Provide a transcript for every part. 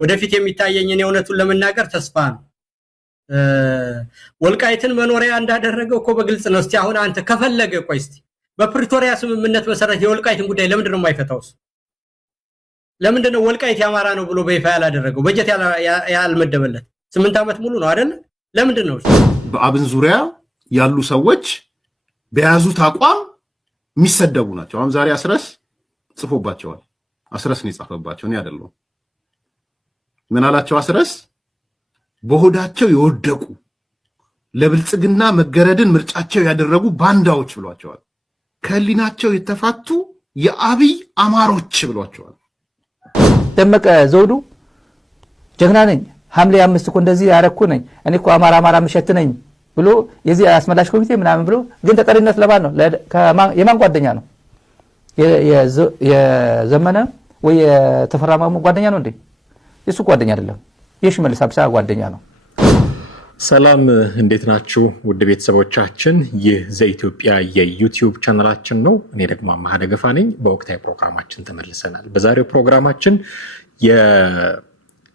ወደፊት የሚታየኝን የእውነቱን ለመናገር ተስፋ ነው። ወልቃይትን መኖሪያ እንዳደረገው እኮ በግልጽ ነው። እስቲ አሁን አንተ ከፈለገ ቆይ እስቲ በፕሪቶሪያ ስምምነት መሰረት የወልቃይትን ጉዳይ ለምንድን ነው የማይፈታውስ? ለምንድን ነው ወልቃይት ያማራ ነው ብሎ በይፋ ያላደረገው? በጀት ያልመደበለት 8 ዓመት ሙሉ ነው አይደል? ለምንድን ነው? በአብን ዙሪያ ያሉ ሰዎች በያዙት አቋም የሚሰደቡ ናቸው። አሁን ዛሬ አስረስ ጽፎባቸዋል። አስረስ ነው የጻፈባቸው፣ እኔ አይደለሁም። ምን አላቸው አስረስ? በሆዳቸው የወደቁ ለብልጽግና መገረድን ምርጫቸው ያደረጉ ባንዳዎች ብሏቸዋል። ከህሊናቸው የተፋቱ የአብይ አማሮች ብሏቸዋል። ደመቀ ዘውዱ ጀግና ነኝ፣ ሐምሌ 5 እኮ እንደዚህ ያረኩ ነኝ፣ እኔ እኮ አማራ ምሸት ነኝ ብሎ የዚህ አስመላሽ ኮሚቴ ምናምን ብሎ ግን ተጠሪነት ለማን ነው? የማን ጓደኛ ነው? የዘመነ ወይ የተፈራ ማሞ ጓደኛ ነው እንዴ? የሱ ጓደኛ አይደለም፣ የሽመልስ አብዲሳ ጓደኛ ነው። ሰላም እንዴት ናችሁ ውድ ቤተሰቦቻችን? ይህ ዘኢትዮጵያ የዩቲዩብ ቻናላችን ነው። እኔ ደግሞ አማሃ ደገፋ ነኝ። በወቅታዊ ፕሮግራማችን ተመልሰናል። በዛሬው ፕሮግራማችን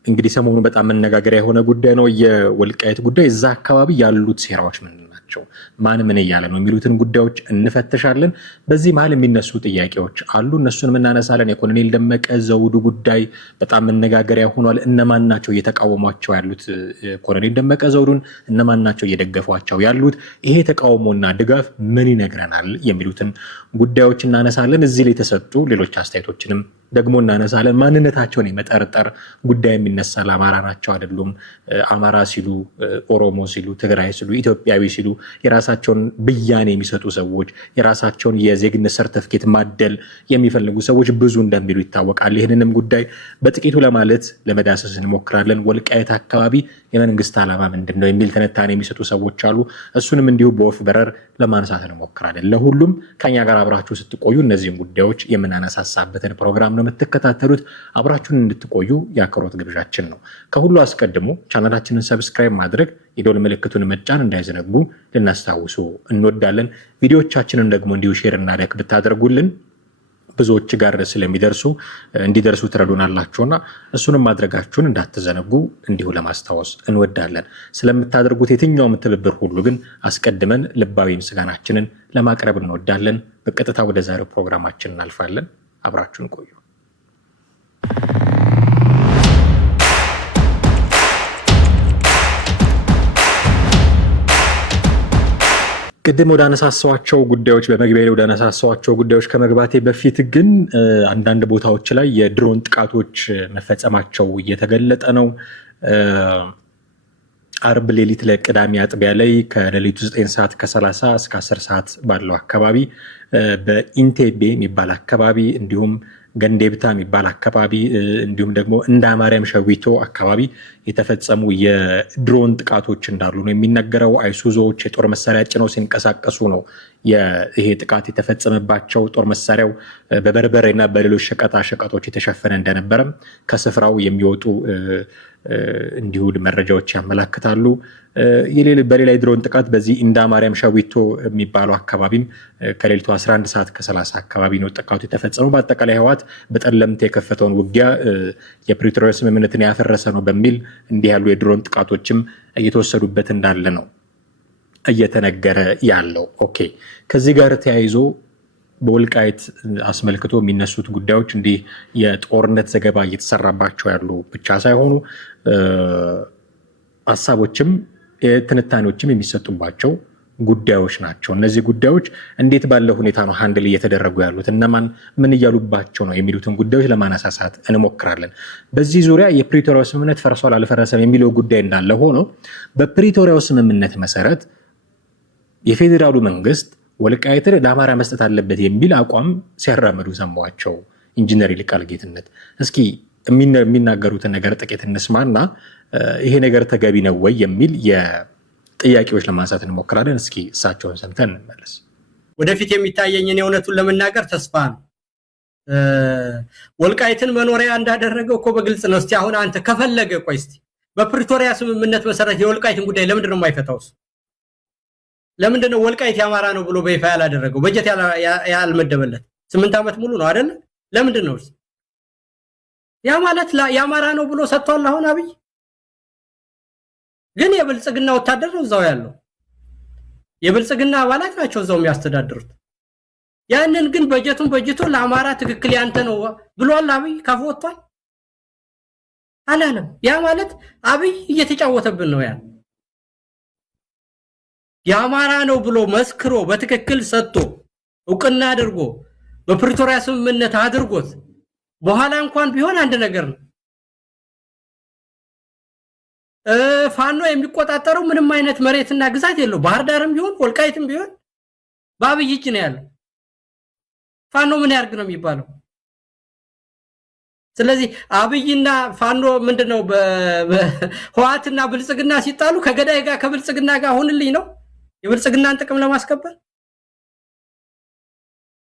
እንግዲህ ሰሞኑ በጣም መነጋገሪያ የሆነ ጉዳይ ነው የወልቃይት ጉዳይ። እዛ አካባቢ ያሉት ሴራዎች ምንድን ናቸው፣ ማን ምን እያለ ነው የሚሉትን ጉዳዮች እንፈትሻለን። በዚህ መሀል የሚነሱ ጥያቄዎች አሉ፣ እነሱን እናነሳለን። የኮሎኔል ደመቀ ዘውዱ ጉዳይ በጣም መነጋገሪያ ሆኗል። እነማን ናቸው እየተቃወሟቸው ያሉት ኮሎኔል ደመቀ ዘውዱን? እነማን ናቸው እየደገፏቸው ያሉት? ይሄ ተቃውሞና ድጋፍ ምን ይነግረናል የሚሉትን ጉዳዮች እናነሳለን። እዚህ ላይ የተሰጡ ሌሎች አስተያየቶችንም ደግሞ እናነሳለን። ማንነታቸውን የመጠርጠር ጉዳይ የሚነሳል። አማራ ናቸው አይደሉም፣ አማራ ሲሉ ኦሮሞ ሲሉ ትግራይ ሲሉ ኢትዮጵያዊ ሲሉ የራሳቸውን ብያኔ የሚሰጡ ሰዎች፣ የራሳቸውን የዜግነት ሰርተፍኬት ማደል የሚፈልጉ ሰዎች ብዙ እንደሚሉ ይታወቃል። ይህንንም ጉዳይ በጥቂቱ ለማለት ለመዳሰስ እንሞክራለን። ወልቃይት አካባቢ የመንግስት ዓላማ ምንድን ነው የሚል ትንታኔ የሚሰጡ ሰዎች አሉ። እሱንም እንዲሁ በወፍ በረር ለማንሳት እንሞክራለን። ለሁሉም ከኛ ጋር አብራችሁ ስትቆዩ እነዚህን ጉዳዮች የምናነሳሳበትን ፕሮግራም ነው የምትከታተሉት። አብራችሁን እንድትቆዩ የአክብሮት ግብዣችን ነው። ከሁሉ አስቀድሞ ቻናላችንን ሰብስክራይብ ማድረግ፣ የደወል ምልክቱን መጫን እንዳይዘነጉ ልናስታውሱ እንወዳለን። ቪዲዮዎቻችንን ደግሞ እንዲሁ ሼር እና ላይክ ብታደርጉልን ብዙዎች ጋር ስለሚደርሱ እንዲደርሱ ትረዱናላችሁና እሱንም ማድረጋችሁን እንዳትዘነጉ እንዲሁ ለማስታወስ እንወዳለን። ስለምታደርጉት የትኛውም ትብብር ሁሉ ግን አስቀድመን ልባዊ ምስጋናችንን ለማቅረብ እንወዳለን። በቀጥታ ወደ ዛሬው ፕሮግራማችን እናልፋለን። አብራችሁን ቆዩ። ቅድም ወደ አነሳሳቸው ጉዳዮች በመግቢያ ላይ ወደ አነሳሳቸው ጉዳዮች ከመግባቴ በፊት ግን አንዳንድ ቦታዎች ላይ የድሮን ጥቃቶች መፈጸማቸው እየተገለጠ ነው። አርብ ሌሊት ለቅዳሜ አጥቢያ ላይ ከሌሊቱ 9 ሰዓት ከ30 እስከ 10 ሰዓት ባለው አካባቢ በኢንቴቤ የሚባል አካባቢ እንዲሁም ገንዴብታ የሚባል አካባቢ እንዲሁም ደግሞ እንዳ ማርያም ሸዊቶ አካባቢ የተፈጸሙ የድሮን ጥቃቶች እንዳሉ ነው የሚነገረው። አይሱዞዎች የጦር መሳሪያ ጭነው ሲንቀሳቀሱ ነው ይሄ ጥቃት የተፈጸመባቸው። ጦር መሳሪያው በበርበሬና በሌሎች ሸቀጣ ሸቀጦች የተሸፈነ እንደነበረም ከስፍራው የሚወጡ እንዲሁ መረጃዎች ያመላክታሉ። በሌላ የድሮን ጥቃት በዚህ እንዳ ማርያም ሸዊቶ የሚባለው አካባቢም ከሌሊቱ 11 ሰዓት ከ30 አካባቢ ነው ጥቃቱ የተፈጸመው። በአጠቃላይ ህወሓት በጠለምት የከፈተውን ውጊያ የፕሪቶሪያ ስምምነትን ያፈረሰ ነው በሚል እንዲህ ያሉ የድሮን ጥቃቶችም እየተወሰዱበት እንዳለ ነው እየተነገረ ያለው። ኦኬ፣ ከዚህ ጋር ተያይዞ በወልቃይት አስመልክቶ የሚነሱት ጉዳዮች እንዲህ የጦርነት ዘገባ እየተሰራባቸው ያሉ ብቻ ሳይሆኑ ሀሳቦችም ትንታኔዎችም የሚሰጡባቸው ጉዳዮች ናቸው። እነዚህ ጉዳዮች እንዴት ባለ ሁኔታ ነው ሃንድል እየተደረጉ ያሉት፣ እነማን ምን እያሉባቸው ነው የሚሉትን ጉዳዮች ለማነሳሳት እንሞክራለን። በዚህ ዙሪያ የፕሪቶሪያው ስምምነት ፈርሷል አልፈረሰም የሚለው ጉዳይ እንዳለ ሆኖ በፕሪቶሪያው ስምምነት መሰረት የፌዴራሉ መንግስት ወልቃይትን ለአማራ መስጠት አለበት የሚል አቋም ሲያራምዱ ሰማዋቸው ኢንጂነር ይልቃል ጌትነት። እስኪ የሚናገሩትን ነገር ጥቂት እንስማና ይሄ ነገር ተገቢ ነው ወይ የሚል የጥያቄዎች ለማንሳት እንሞክራለን። እስኪ እሳቸውን ሰምተን እንመለስ። ወደፊት የሚታየኝን የእውነቱን ለመናገር ተስፋ ነው። ወልቃይትን መኖሪያ እንዳደረገው እኮ በግልጽ ነው። እስቲ አሁን አንተ ከፈለገ ቆይ እስቲ በፕሪቶሪያ ስምምነት መሰረት የወልቃይትን ጉዳይ ለምንድን ነው የማይፈታውስ? ለምንድን ነው ወልቃይት ያማራ ነው ብሎ በይፋ ያላደረገው? በጀት ያልመደበለት 8 ዓመት ሙሉ ነው አይደል? ለምንድን ነው? ያ ማለት የአማራ ነው ብሎ ሰጥቷል። አሁን አብይ ግን የብልጽግና ወታደር ነው እዛው ያለው። የብልጽግና አባላት ናቸው እዛው የሚያስተዳድሩት። ያንን ግን በጀቱን በጅቶ ለአማራ ትክክል ያንተ ነው ብሏል አብይ ካፉ ወጥቷል አላለም። ያ ማለት አብይ እየተጫወተብን ነው። ያ የአማራ ነው ብሎ መስክሮ በትክክል ሰጥቶ እውቅና አድርጎ በፕሪቶሪያ ስምምነት አድርጎት በኋላ እንኳን ቢሆን አንድ ነገር ነው። ፋኖ የሚቆጣጠረው ምንም አይነት መሬትና ግዛት የለው። ባህር ዳርም ቢሆን ወልቃይትም ቢሆን በአብይ እጅ ነው ያለው። ፋኖ ምን ያርግ ነው የሚባለው? ስለዚህ አብይና ፋኖ ምንድነው በህዋትና ብልጽግና ሲጣሉ ከገዳይ ጋር ከብልጽግና ጋር ሆንልኝ ነው የብልጽግናን ጥቅም ለማስከበር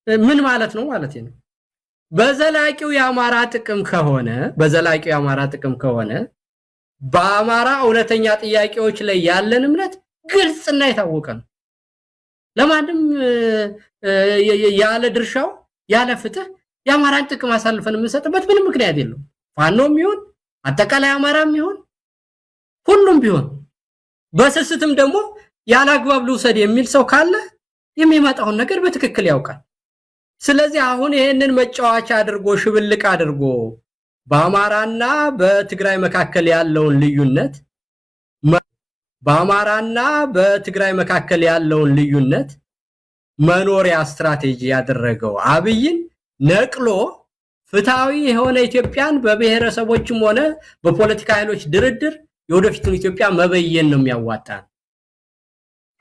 ምን ማለት ነው ማለት ነው። በዘላቂው የአማራ ጥቅም ከሆነ በአማራ እውነተኛ ጥያቄዎች ላይ ያለን እምነት ግልጽና የታወቀ ነው። ለማንም ያለ ድርሻው ያለ ፍትህ የአማራን ጥቅም አሳልፈን የምንሰጥበት ምንም ምክንያት የለውም። ፋኖም ይሁን አጠቃላይ አማራም ይሁን ሁሉም ቢሆን በስስትም ደግሞ ያለ አግባብ ልውሰድ የሚል ሰው ካለ የሚመጣውን ነገር በትክክል ያውቃል። ስለዚህ አሁን ይሄንን መጫወቻ አድርጎ ሽብልቅ አድርጎ በአማራና በትግራይ መካከል ያለውን ልዩነት መኖሪያ ስትራቴጂ ያደረገው አብይን ነቅሎ ፍትሃዊ የሆነ ኢትዮጵያን በብሔረሰቦችም ሆነ በፖለቲካ ኃይሎች ድርድር የወደፊቱን ኢትዮጵያ መበየን ነው የሚያዋጣ።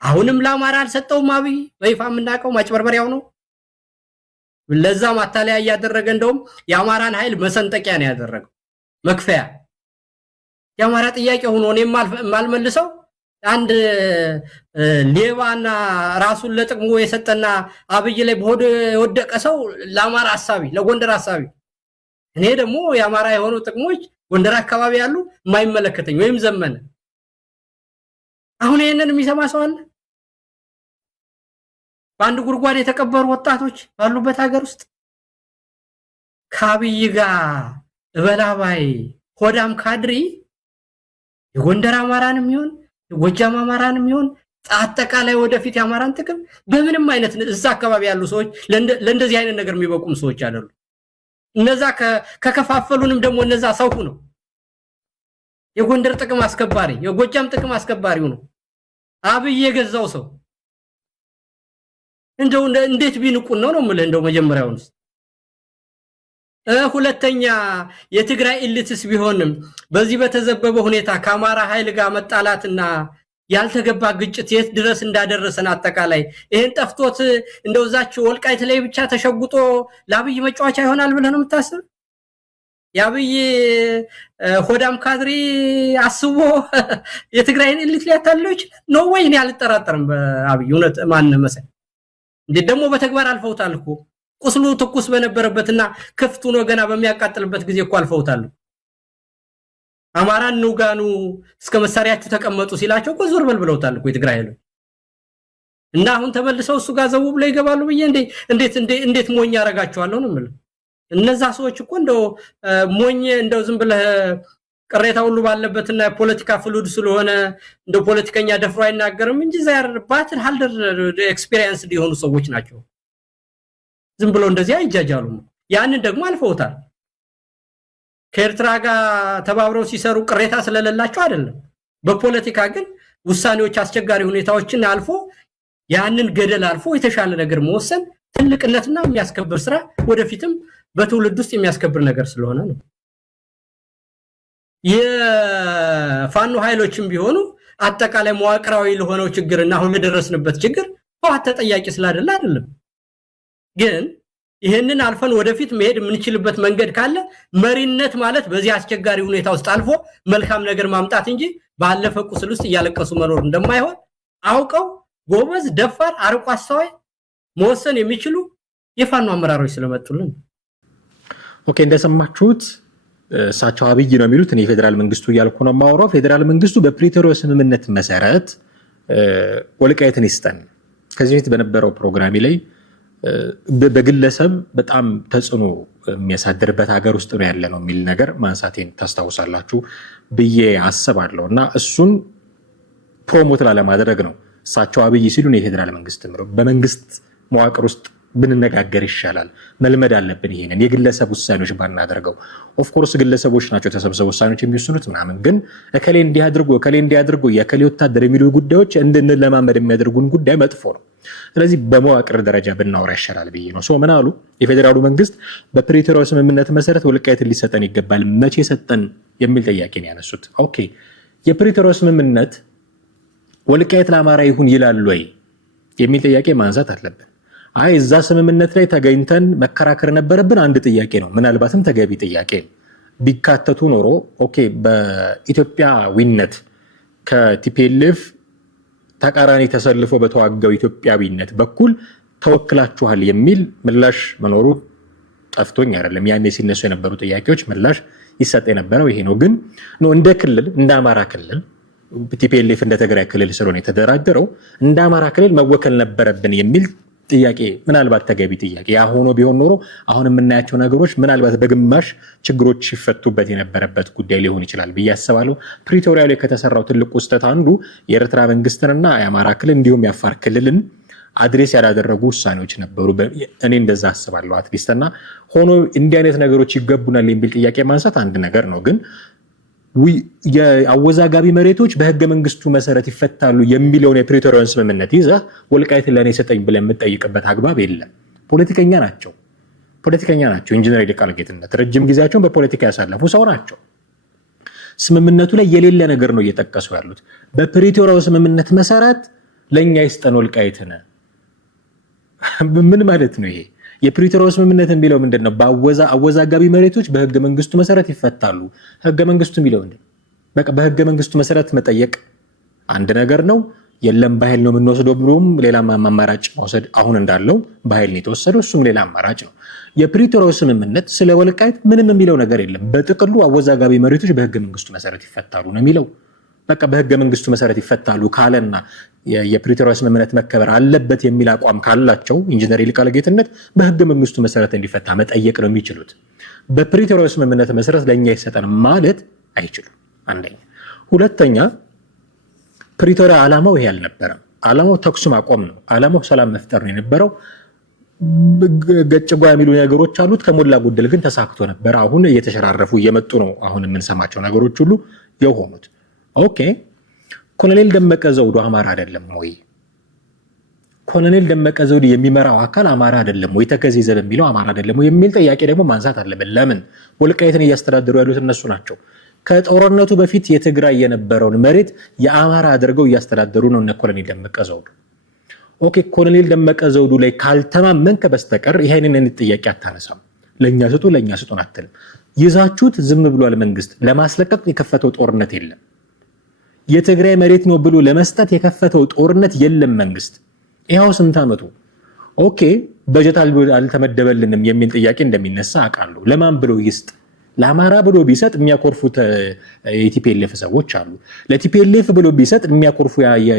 አሁንም ለአማራ አልሰጠውም። አብይ በይፋ የምናውቀው ማጭበርበሪያው ነው። ለዛ ማታለያ ያደረገ እንደውም የአማራን ኃይል መሰንጠቂያ ነው ያደረገው፣ መክፈያ። የአማራ ጥያቄ ሆኖ እኔም ማልመልሰው አንድ ሌባና ራሱን ለጥቅሙ የሰጠና አብይ ላይ በሆድ የወደቀ ሰው ለአማራ ሐሳቢ ለጎንደር ሐሳቢ፣ እኔ ደግሞ የአማራ የሆኑ ጥቅሞች ጎንደር አካባቢ ያሉ የማይመለከተኝ ወይም ዘመነ። አሁን ይሄንን የሚሰማ ሰው አለ? በአንድ ጉርጓድ የተቀበሩ ወጣቶች ባሉበት ሀገር ውስጥ ከአብይ ጋር እበላባይ ሆዳም ካድሪ የጎንደር አማራንም ይሁን የጎጃም አማራንም ይሁን አጠቃላይ ወደፊት የአማራን ጥቅም በምንም አይነት እዛ አካባቢ ያሉ ሰዎች ለእንደዚህ አይነት ነገር የሚበቁም ሰዎች አይደሉ። እነዛ ከከፋፈሉንም ደግሞ እነዛ ሰው ነው የጎንደር ጥቅም አስከባሪ የጎጃም ጥቅም አስከባሪው ነው አብይ የገዛው ሰው። እንደው እንዴት ቢንቁን ነው የምልህ። እንደው መጀመሪያውንስ ሁለተኛ የትግራይ ኢሊትስ ቢሆንም በዚህ በተዘበበ ሁኔታ ከአማራ ኃይል ጋር መጣላትና ያልተገባ ግጭት የት ድረስ እንዳደረሰን አጠቃላይ ይሄን ጠፍቶት እንደውዛች ወልቃይት ላይ ብቻ ተሸጉጦ ለአብይ መጫወቻ ይሆናል ብለህ ነው የምታስብ? የአብይ ሆዳም ካድሪ አስቦ የትግራይን ኢሊት ሊያታልለው ይችላል ነው ወይ? እኔ አልጠራጠርም በአብይ እውነት ማን መሰል እንዴ ደግሞ በተግባር አልፈውታል እኮ ቁስሉ ትኩስ በነበረበትና ክፍቱ ነው ገና በሚያቃጥልበት ጊዜ እኮ አልፈውታል። አማራን ንውጋኑ እስከ መሳሪያችሁ ተቀመጡ ሲላቸው እኮ ዞር በል ብለውታል እኮ የትግራይ ኃይሎች። እና አሁን ተመልሰው እሱ ጋር ዘው ብለው ይገባሉ ብዬ እንዴት ሞኝ ያረጋቸዋለሁ ነው የምልህ። እነዛ ሰዎች እኮ እንደው ሞኝ እንደው ዝም ብለህ ቅሬታ ሁሉ ባለበትና የፖለቲካ ፍሉድ ስለሆነ እንደው ፖለቲከኛ ደፍሮ አይናገርም እንጂ ዛር ባትል ሃልደር ኤክስፒሪየንስ ሊሆኑ ሰዎች ናቸው። ዝም ብለው እንደዚህ አይጃጃሉም። ያንን ደግሞ አልፈውታል። ከኤርትራ ጋር ተባብረው ሲሰሩ ቅሬታ ስለሌላቸው አይደለም። በፖለቲካ ግን ውሳኔዎች አስቸጋሪ ሁኔታዎችን አልፎ ያንን ገደል አልፎ የተሻለ ነገር መወሰን ትልቅነትና የሚያስከብር ስራ ወደፊትም በትውልድ ውስጥ የሚያስከብር ነገር ስለሆነ ነው። የፋኖ ኃይሎችም ቢሆኑ አጠቃላይ መዋቅራዊ ለሆነው ችግርና አሁን ለደረስንበት ችግር በኋላ ተጠያቂ ስላደለ አይደለም። ግን ይሄንን አልፈን ወደፊት መሄድ የምንችልበት መንገድ ካለ መሪነት ማለት በዚህ አስቸጋሪ ሁኔታ ውስጥ አልፎ መልካም ነገር ማምጣት እንጂ ባለፈ ቁስል ውስጥ እያለቀሱ መኖር እንደማይሆን አውቀው ጎበዝ፣ ደፋር፣ አርቆ አስተዋይ መወሰን የሚችሉ የፋኖ አመራሮች ስለመጡልን። ኦኬ እንደሰማችሁት እሳቸው አብይ ነው የሚሉት። እኔ ፌደራል መንግስቱ እያልኩ ነው የማወራው። ፌደራል መንግስቱ በፕሪቶሪያ ስምምነት መሰረት ወልቃይትን ይስጠን። ከዚህ በፊት በነበረው ፕሮግራሚ ላይ በግለሰብ በጣም ተጽዕኖ የሚያሳድርበት ሀገር ውስጥ ነው ያለ ነው የሚል ነገር ማንሳቴን ታስታውሳላችሁ ብዬ አስባለሁ። እና እሱን ፕሮሞት ላለማድረግ ነው እሳቸው አብይ ሲሉ የፌዴራል መንግስት በመንግስት መዋቅር ውስጥ ብንነጋገር ይሻላል። መልመድ አለብን ይሄንን የግለሰብ ውሳኔዎች ባናደርገው። ኦፍኮርስ ግለሰቦች ናቸው ተሰብስበው ውሳኔዎች የሚወስኑት ምናምን፣ ግን እከሌ እንዲያድርጉ የከሌ ወታደር የሚሉ ጉዳዮች እንድንለማመድ የሚያደርጉን ጉዳይ መጥፎ ነው። ስለዚህ በመዋቅር ደረጃ ብናወራ ይሻላል ብዬ ነው። ምን አሉ? የፌዴራሉ መንግስት በፕሪቶሪያው ስምምነት መሰረት ወልቃይትን ሊሰጠን ይገባል፣ መቼ ሰጠን የሚል ጥያቄ ነው ያነሱት። ኦኬ የፕሪቶሪያው ስምምነት ወልቃይት ለአማራ ይሁን ይላል ወይ የሚል ጥያቄ ማንሳት አለብን። አይ እዛ ስምምነት ላይ ተገኝተን መከራከር ነበረብን፣ አንድ ጥያቄ ነው፣ ምናልባትም ተገቢ ጥያቄ ነው። ቢካተቱ ኖሮ ኦኬ በኢትዮጵያዊነት ከቲፒኤልኤፍ ተቃራኒ ተሰልፎ በተዋጋው ኢትዮጵያዊነት በኩል ተወክላችኋል የሚል ምላሽ መኖሩ ጠፍቶኝ አይደለም። ያኔ ሲነሱ የነበሩ ጥያቄዎች ምላሽ ይሰጥ የነበረው ይሄ ነው። ግን እንደ ክልል እንደ አማራ ክልል ቲፒኤልኤፍ እንደ ትግራይ ክልል ስለሆነ የተደራደረው እንደ አማራ ክልል መወከል ነበረብን የሚል ጥያቄ ምናልባት ተገቢ ጥያቄ ያ ሆኖ ቢሆን ኖሮ አሁን የምናያቸው ነገሮች ምናልባት በግማሽ ችግሮች ሲፈቱበት የነበረበት ጉዳይ ሊሆን ይችላል ብዬ አስባለሁ። ፕሪቶሪያ ላይ ከተሰራው ትልቁ ስህተት አንዱ የኤርትራ መንግስትንና የአማራ ክልል እንዲሁም የአፋር ክልልን አድሬስ ያላደረጉ ውሳኔዎች ነበሩ። እኔ እንደዛ አስባለሁ አትሊስት። እና ሆኖ እንዲህ አይነት ነገሮች ይገቡናል የሚል ጥያቄ ማንሳት አንድ ነገር ነው። ግን የአወዛጋቢ መሬቶች በህገ መንግስቱ መሰረት ይፈታሉ የሚለውን የፕሪቶሪያን ስምምነት ይዘህ ወልቃይትን ለእኔ ሰጠኝ ብለህ የምጠይቅበት አግባብ የለም። ፖለቲከኛ ናቸው። ኢንጂነር ይልቃል ጌትነት ረጅም ጊዜያቸውን በፖለቲካ ያሳለፉ ሰው ናቸው። ስምምነቱ ላይ የሌለ ነገር ነው እየጠቀሱ ያሉት። በፕሪቶሪያው ስምምነት መሰረት ለእኛ ይስጠን ወልቃይትን። ምን ማለት ነው ይሄ? የፕሪቶሪያው ስምምነት የሚለው ምንድን ነው? አወዛጋቢ መሬቶች በህገ መንግስቱ መሰረት ይፈታሉ። ህገ መንግስቱ የሚለው ምንድን ነው? በቃ በህገ መንግስቱ መሰረት መጠየቅ አንድ ነገር ነው። የለም በኃይል ነው የምንወስደው ብሎም ሌላ አማራጭ መውሰድ አሁን እንዳለው በኃይል ነው የተወሰደው፣ እሱም ሌላ አማራጭ ነው። የፕሪቶሪያው ስምምነት ስለ ወልቃይት ምንም የሚለው ነገር የለም። በጥቅሉ አወዛጋቢ መሬቶች በህገ መንግስቱ መሰረት ይፈታሉ ነው የሚለው። በቃ በህገ መንግስቱ መሰረት ይፈታሉ ካለና የፕሪቶሪያው ስምምነት መከበር አለበት የሚል አቋም ካላቸው ኢንጂነር ይልቃል ጌትነት በህገ መንግስቱ መሰረት እንዲፈታ መጠየቅ ነው የሚችሉት። በፕሪቶሪያው ስምምነት መሰረት ለእኛ ይሰጠን ማለት አይችሉም። አንደኛ። ሁለተኛ ፕሪቶሪያ ዓላማው ይሄ አልነበረም። ዓላማው ተኩስ ማቆም ነው። ዓላማው ሰላም መፍጠር ነው የነበረው። ገጭጓ የሚሉ ነገሮች አሉት። ከሞላ ጎደል ግን ተሳክቶ ነበር። አሁን እየተሸራረፉ እየመጡ ነው አሁን የምንሰማቸው ነገሮች ሁሉ የሆኑት። ኦኬ ኮሎኔል ደመቀ ዘውዱ አማራ አይደለም ወይ? ኮሎኔል ደመቀ ዘውዱ የሚመራው አካል አማራ አይደለም ወይ? ተከዜ ዘብ የሚለው አማራ አይደለም ወይ የሚል ጥያቄ ደግሞ ማንሳት አለብን። ለምን? ወልቃይትን እያስተዳደሩ ያሉት እነሱ ናቸው። ከጦርነቱ በፊት የትግራይ የነበረውን መሬት የአማራ አድርገው እያስተዳደሩ ነው እነ ኮሎኔል ደመቀ ዘውዱ። ኦኬ ኮሎኔል ደመቀ ዘውዱ ላይ ካልተማመንክ በስተቀር ይሄንን ጥያቄ አታነሳም። ለኛ ስጡን አትልም። ይዛችሁት ዝም ብሏል መንግስት። ለማስለቀቅ የከፈተው ጦርነት የለም። የትግራይ መሬት ነው ብሎ ለመስጠት የከፈተው ጦርነት የለም መንግስት። ይሄው ስንት ዓመቱ። ኦኬ በጀት አልተመደበልንም የሚል ጥያቄ እንደሚነሳ አውቃለሁ። ለማን ብሎ ይስጥ? ለአማራ ብሎ ቢሰጥ የሚያኮርፉት የቲፒኤልኤፍ ሰዎች አሉ። ለቲፒኤልኤፍ ብሎ ቢሰጥ የሚያኮርፉ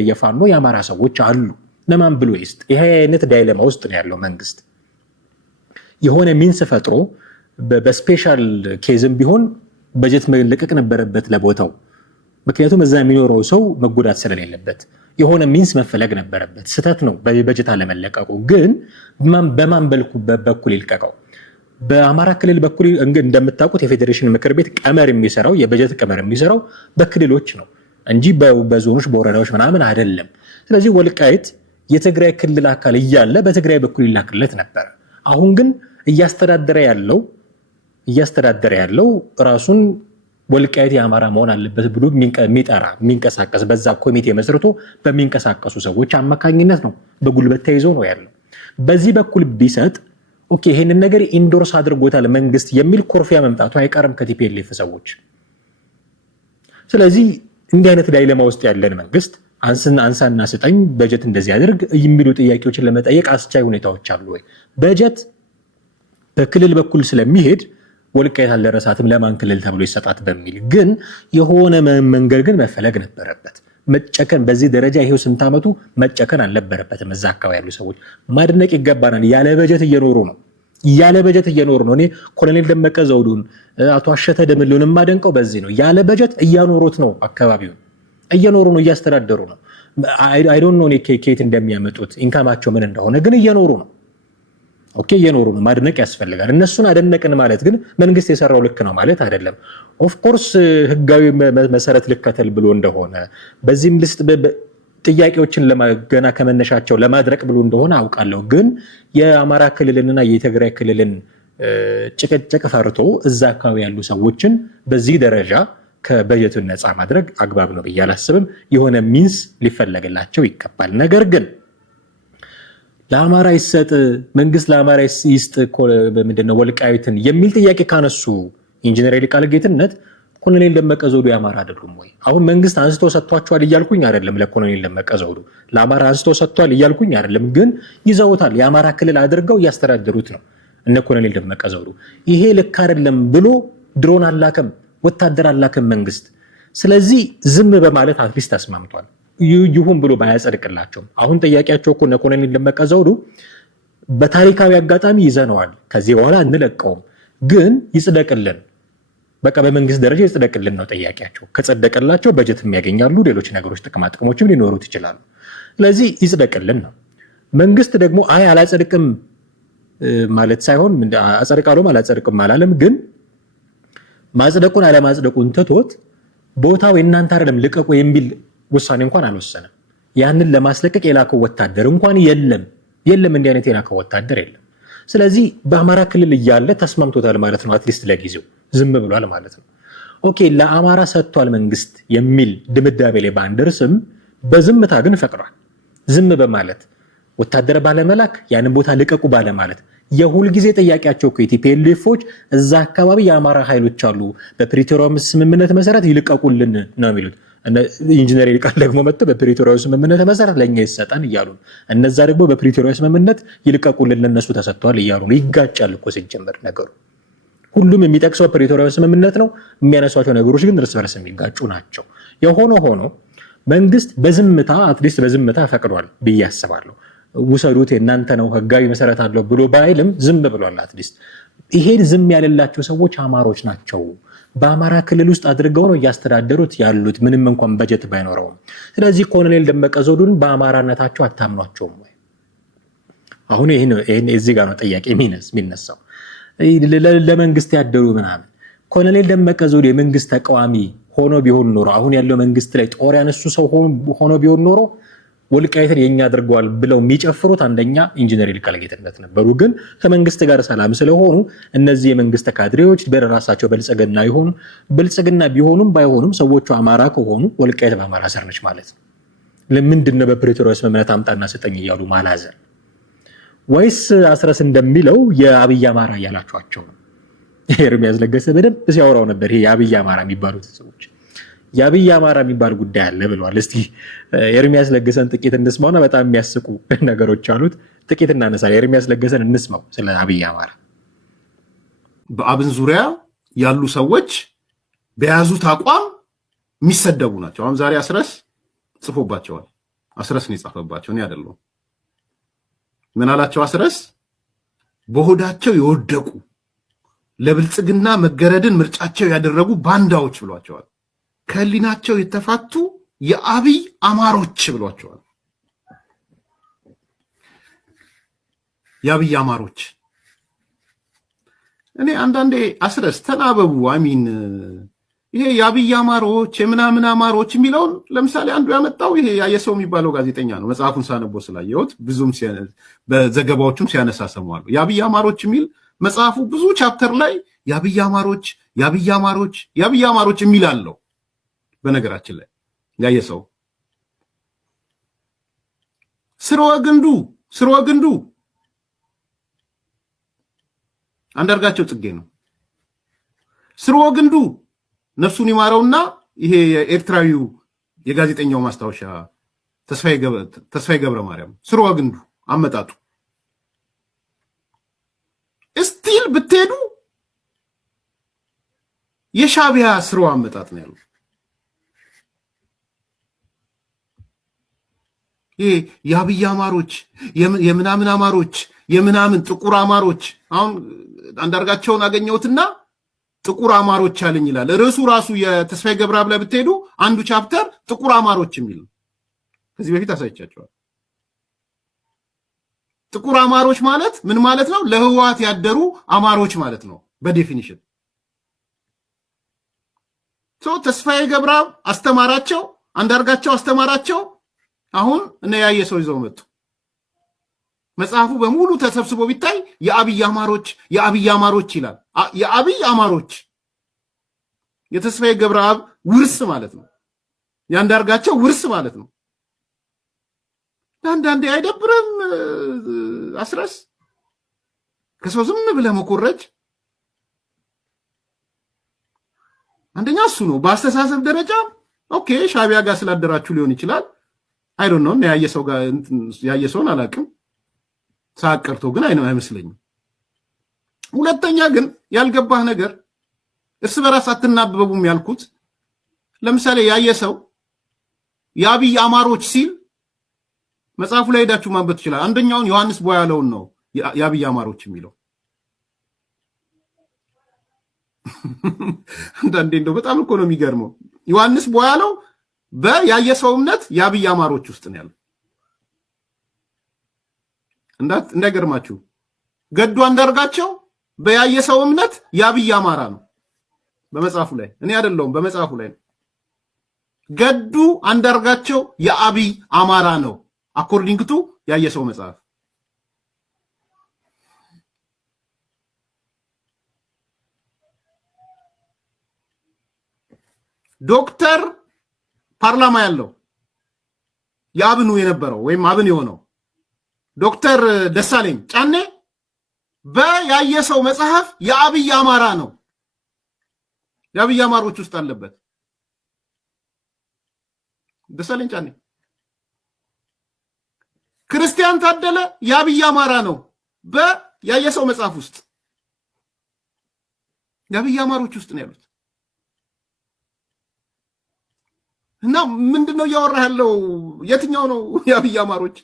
የፋኖ የአማራ ሰዎች አሉ። ለማን ብሎ ይስጥ? ይሄ አይነት ዳይለማ ውስጥ ነው ያለው መንግስት። የሆነ ሚንስ ፈጥሮ በስፔሻል ኬዝም ቢሆን በጀት መለቀቅ ነበረበት ለቦታው። ምክንያቱም እዛ የሚኖረው ሰው መጎዳት ስለሌለበት የሆነ ሚንስ መፈለግ ነበረበት። ስህተት ነው በጀት አለመለቀቁ። ግን በማን በኩል ይልቀቀው? በአማራ ክልል በኩል እንደምታውቁት የፌዴሬሽን ምክር ቤት ቀመር የሚሰራው የበጀት ቀመር የሚሰራው በክልሎች ነው እንጂ በዞኖች በወረዳዎች ምናምን አይደለም። ስለዚህ ወልቃይት የትግራይ ክልል አካል እያለ በትግራይ በኩል ይላክለት ነበር። አሁን ግን እያስተዳደረ ያለው ራሱን ወልቃይት የአማራ መሆን አለበት ብሎ የሚንቀሳቀስ በዛ ኮሚቴ መስርቶ በሚንቀሳቀሱ ሰዎች አማካኝነት ነው። በጉልበት ተይዞ ነው ያለው። በዚህ በኩል ቢሰጥ ኦኬ ይሄንን ነገር ኢንዶርስ አድርጎታል መንግስት የሚል ኮርፊያ መምጣቱ አይቀርም ከቲፒኤልኤፍ ሰዎች። ስለዚህ እንዲህ አይነት ዳይለማ ውስጥ ያለን መንግስት አንሳና ስጠኝ በጀት እንደዚህ ያደርግ የሚሉ ጥያቄዎችን ለመጠየቅ አስቻይ ሁኔታዎች አሉ ወይ? በጀት በክልል በኩል ስለሚሄድ ወልቃይት አልደረሳትም ለማን ክልል ተብሎ ይሰጣት በሚል ግን የሆነ መንገድ ግን መፈለግ ነበረበት። መጨከን በዚህ ደረጃ ይሄው ስንት ዓመቱ መጨከን አልነበረበትም። እዛ አካባቢ ያሉ ሰዎች ማድነቅ ይገባናል። ያለ በጀት እየኖሩ ነው። ያለ በጀት እየኖሩ ነው። እኔ ኮሎኔል ደመቀ ዘውዱን አቶ አሸተ ደምሉን የማደንቀው በዚህ ነው። ያለ በጀት እያኖሩት ነው፣ አካባቢውን እየኖሩ ነው፣ እያስተዳደሩ ነው። አይ ዶንት ኖ ከየት እንደሚያመጡት ኢንካማቸው ምን እንደሆነ ግን እየኖሩ ነው። ኦኬ እየኖሩ ነው። ማድነቅ ያስፈልጋል። እነሱን አደነቅን ማለት ግን መንግስት የሰራው ልክ ነው ማለት አይደለም። ኦፍ ኮርስ ህጋዊ መሰረት ልከተል ብሎ እንደሆነ በዚህም ልስጥ ጥያቄዎችን ገና ከመነሻቸው ለማድረቅ ብሎ እንደሆነ አውቃለሁ። ግን የአማራ ክልልንና የትግራይ ክልልን ጭቅጭቅ ፈርቶ እዛ አካባቢ ያሉ ሰዎችን በዚህ ደረጃ ከበጀቱን ነፃ ማድረግ አግባብ ነው ብዬ አላስብም። የሆነ ሚንስ ሊፈለግላቸው ይገባል። ነገር ግን ለአማራ ይሰጥ መንግስት ለአማራ ይስጥ ምንድነው ወልቃይትን የሚል ጥያቄ ካነሱ ኢንጂነር ይልቃል ጌትነት ኮሎኔል ደመቀ ዘውዱ የአማራ አይደሉም ወይ? አሁን መንግስት አንስቶ ሰጥቷቸዋል እያልኩኝ አይደለም። ለኮሎኔል ደመቀ ዘውዱ ለአማራ አንስቶ ሰጥቷል እያልኩኝ አይደለም። ግን ይዘውታል፣ የአማራ ክልል አድርገው እያስተዳደሩት ነው እነ ኮሎኔል ደመቀ ዘውዱ። ይሄ ልክ አይደለም ብሎ ድሮን አላከም፣ ወታደር አላከም መንግስት። ስለዚህ ዝም በማለት አትሊስት ተስማምቷል። ይሁን ብሎ ባያጸድቅላቸውም አሁን ጥያቄያቸው እኮ እነ ኮሎኔል ደመቀ ዘውዱ በታሪካዊ አጋጣሚ ይዘነዋል፣ ከዚህ በኋላ እንለቀውም፣ ግን ይጽደቅልን፣ በቃ በመንግስት ደረጃ ይጽደቅልን ነው ጥያቄያቸው። ከጸደቀላቸው በጀት የሚያገኛሉ፣ ሌሎች ነገሮች ጥቅማ ጥቅሞችም ሊኖሩት ይችላሉ። ስለዚህ ይጽደቅልን ነው። መንግስት ደግሞ አይ አላጸድቅም ማለት ሳይሆን አጸድቃለሁ አላጸድቅም አላለም፣ ግን ማጽደቁን አለማጽደቁን ትቶት ቦታው የእናንተ አይደለም ልቀቁ የሚል ውሳኔ እንኳን አልወሰነም። ያንን ለማስለቀቅ የላከው ወታደር እንኳን የለም። እንዲህ አይነት የላከው ወታደር የለም። ስለዚህ በአማራ ክልል እያለ ተስማምቶታል ማለት ነው። አትሊስት ለጊዜው ዝም ብሏል ማለት ነው። ኦኬ ለአማራ ሰጥቷል መንግስት የሚል ድምዳሜ ላይ ባንደርስም በዝምታ ግን ፈቅዷል። ዝም በማለት ወታደር ባለመላክ ያንን ቦታ ልቀቁ ባለማለት የሁል ጊዜ ጥያቄያቸው ከቲፒኤልኤፎች እዛ አካባቢ የአማራ ኃይሎች አሉ፣ በፕሪቶሪያው ስምምነት መሰረት ይልቀቁልን ነው የሚሉት። ኢንጂነር ይልቃል ደግሞ መጥቶ በፕሪቶሪያው ስምምነት መሰረት ለኛ ይሰጣን እያሉ እነዛ ደግሞ በፕሪቶሪያው ስምምነት ይልቀቁልን ለነሱ ተሰጥቷል እያሉ ይጋጫል እኮ ሲጀመር ነገሩ። ሁሉም የሚጠቅሰው ፕሪቶሪያው ስምምነት ነው፣ የሚያነሷቸው ነገሮች ግን እርስ በርስ የሚጋጩ ናቸው። የሆነ ሆኖ መንግስት በዝምታ አትሊስት በዝምታ ፈቅዷል ብዬ አስባለሁ። ውሰዱት የእናንተ ነው ህጋዊ መሰረት አለው ብሎ ባይልም ዝም ብሏል። አትሊስት ይሄን ዝም ያለላቸው ሰዎች አማሮች ናቸው። በአማራ ክልል ውስጥ አድርገው ነው እያስተዳደሩት ያሉት ምንም እንኳን በጀት ባይኖረውም። ስለዚህ ኮሎኔል ደመቀ ዘውዱን በአማራነታቸው አታምኗቸውም ወይ? አሁን ይሄን እዚህ ጋር ነው ጥያቄ የሚነሳው። ለመንግስት ያደሩ ምናምን ኮሎኔል ደመቀ ዘውዱ የመንግስት ተቃዋሚ ሆኖ ቢሆን ኖሮ አሁን ያለው መንግስት ላይ ጦር ያነሱ ሰው ሆኖ ቢሆን ኖሮ ወልቃይትን የኛ አድርገዋል ብለው የሚጨፍሩት አንደኛ ኢንጂነር ይልቃል ጌትነት ነበሩ። ግን ከመንግስት ጋር ሰላም ስለሆኑ እነዚህ የመንግስት ካድሬዎች በራሳቸው ብልጽግና ቢሆኑም ባይሆኑም ሰዎቹ አማራ ከሆኑ ወልቃይት በአማራ ስር ነች ማለት ነው። ለምንድን ነው በፕሪቶሪያው ስምምነት አምጣና ስጠኝ እያሉ ማላዘር? ወይስ አስረስ እንደሚለው የአብይ አማራ እያላችኋቸው ነው? ኤርሚያስ ለገሰ በደንብ ሲያወራው ነበር። ይሄ የአብይ አማራ የሚባሉት ሰዎች የአብይ አማራ የሚባል ጉዳይ አለ ብለዋል። እስቲ ኤርሚያስ ለገሰን ጥቂት እንስማውና በጣም የሚያስቁ ነገሮች አሉት። ጥቂት እናነሳለን። ኤርሚያስ ለገሰን እንስማው ስለ አብይ አማራ። በአብን ዙሪያ ያሉ ሰዎች በያዙት አቋም የሚሰደቡ ናቸው። አሁን ዛሬ አስረስ ጽፎባቸዋል። አስረስ ነው የጻፈባቸው፣ እኔ አይደለሁም። ምን አላቸው አስረስ? በሆዳቸው የወደቁ ለብልጽግና መገረድን ምርጫቸው ያደረጉ ባንዳዎች ብሏቸዋል። ከህሊናቸው የተፋቱ የአብይ አማሮች ብሏቸዋል። የአብይ አማሮች። እኔ አንዳንዴ አስረስ ተናበቡ አሚን ይሄ የአብይ አማሮች የምናምን አማሮች የሚለውን ለምሳሌ አንዱ ያመጣው ይሄ ያየሰው የሚባለው ጋዜጠኛ ነው። መጽሐፉን ሳነቦ ስላየሁት ብዙም በዘገባዎቹም ሲያነሳ ሰማዋለሁ። የአብይ አማሮች የሚል መጽሐፉ ብዙ ቻፕተር ላይ የአብይ አማሮች የአብይ አማሮች የአብይ አማሮች የሚል አለው። በነገራችን ላይ ያየሰው ስርወ ግንዱ አንዳርጋቸው ጽጌ ነው። ስርወ ግንዱ ነፍሱን ይማረውና ይሄ የኤርትራዊው የጋዜጠኛው ማስታወሻ ተስፋዬ ገብረ ማርያም ስርወ ግንዱ አመጣጡ እስቲል ብትሄዱ የሻዕቢያ ስርወ አመጣጥ ነው ያለው። ይሄ የአብይ አማሮች የምናምን አማሮች የምናምን ጥቁር አማሮች አሁን አንዳርጋቸውን አገኘሁትና ጥቁር አማሮች አለኝ ይላል። ርዕሱ ራሱ የተስፋዬ ገብረአብ ላይ ብትሄዱ አንዱ ቻፕተር ጥቁር አማሮች የሚል ነው። ከዚህ በፊት አሳይቻቸዋል። ጥቁር አማሮች ማለት ምን ማለት ነው? ለህወሓት ያደሩ አማሮች ማለት ነው በዴፊኒሽን። ተስፋዬ ገብረአብ አስተማራቸው፣ አንዳርጋቸው አስተማራቸው። አሁን እነ ያየ ሰው ይዘው መጡ። መጽሐፉ በሙሉ ተሰብስቦ ቢታይ የአብይ አማሮች ይላል። የአብይ አማሮች የተስፋዬ ገብረአብ ውርስ ማለት ነው። የአንዳርጋቸው ውርስ ማለት ነው። አንዳንዴ አይደብርም? አስረስ ከሰው ዝም ብለህ መኮረጅ አንደኛ እሱ ነው። በአስተሳሰብ ደረጃ ኦኬ ሻቢያ ጋር ስላደራችሁ ሊሆን ይችላል። አይ ዶንት ኖ ያየሰውን አላውቅም። ሳቀርቶ ግን አይመስለኝም። ሁለተኛ ግን ያልገባህ ነገር እርስ በራስ አትናበቡም ያልኩት ለምሳሌ ያየሰው የአብይ አማሮች ሲል መጽሐፉ ላይ ሄዳችሁ ማንበብ ትችላል። አንደኛውን ዮሐንስ ቦያለውን ነው የአብይ አማሮች የሚለው። አንዳንዴ እንደው በጣም እኮ ነው የሚገርመው። ዮሐንስ ቦያለው በያየሰው እምነት የአብይ አማሮች ውስጥ ነው ያለው። እንዳይገርማችሁ ገዱ አንዳርጋቸው በያየሰው እምነት የአብይ አማራ ነው በመጽሐፉ ላይ። እኔ አይደለሁም በመጽሐፉ ላይ ነው። ገዱ አንዳርጋቸው የአብይ አማራ ነው አኮርዲንግ ቱ ያየሰው መጽሐፍ። ዶክተር ፓርላማ ያለው የአብኑ የነበረው ወይም አብን የሆነው ዶክተር ደሳለኝ ጫኔ በያየሰው መጽሐፍ የአብይ አማራ ነው። የአብይ አማሮች ውስጥ አለበት ደሳለኝ ጫኔ። ክርስቲያን ታደለ የአብይ አማራ ነው በያየሰው መጽሐፍ ውስጥ። የአብይ አማሮች ውስጥ ነው ያሉት። እና ምንድነው እያወራ ያለው? የትኛው ነው የአብይ አማሮች?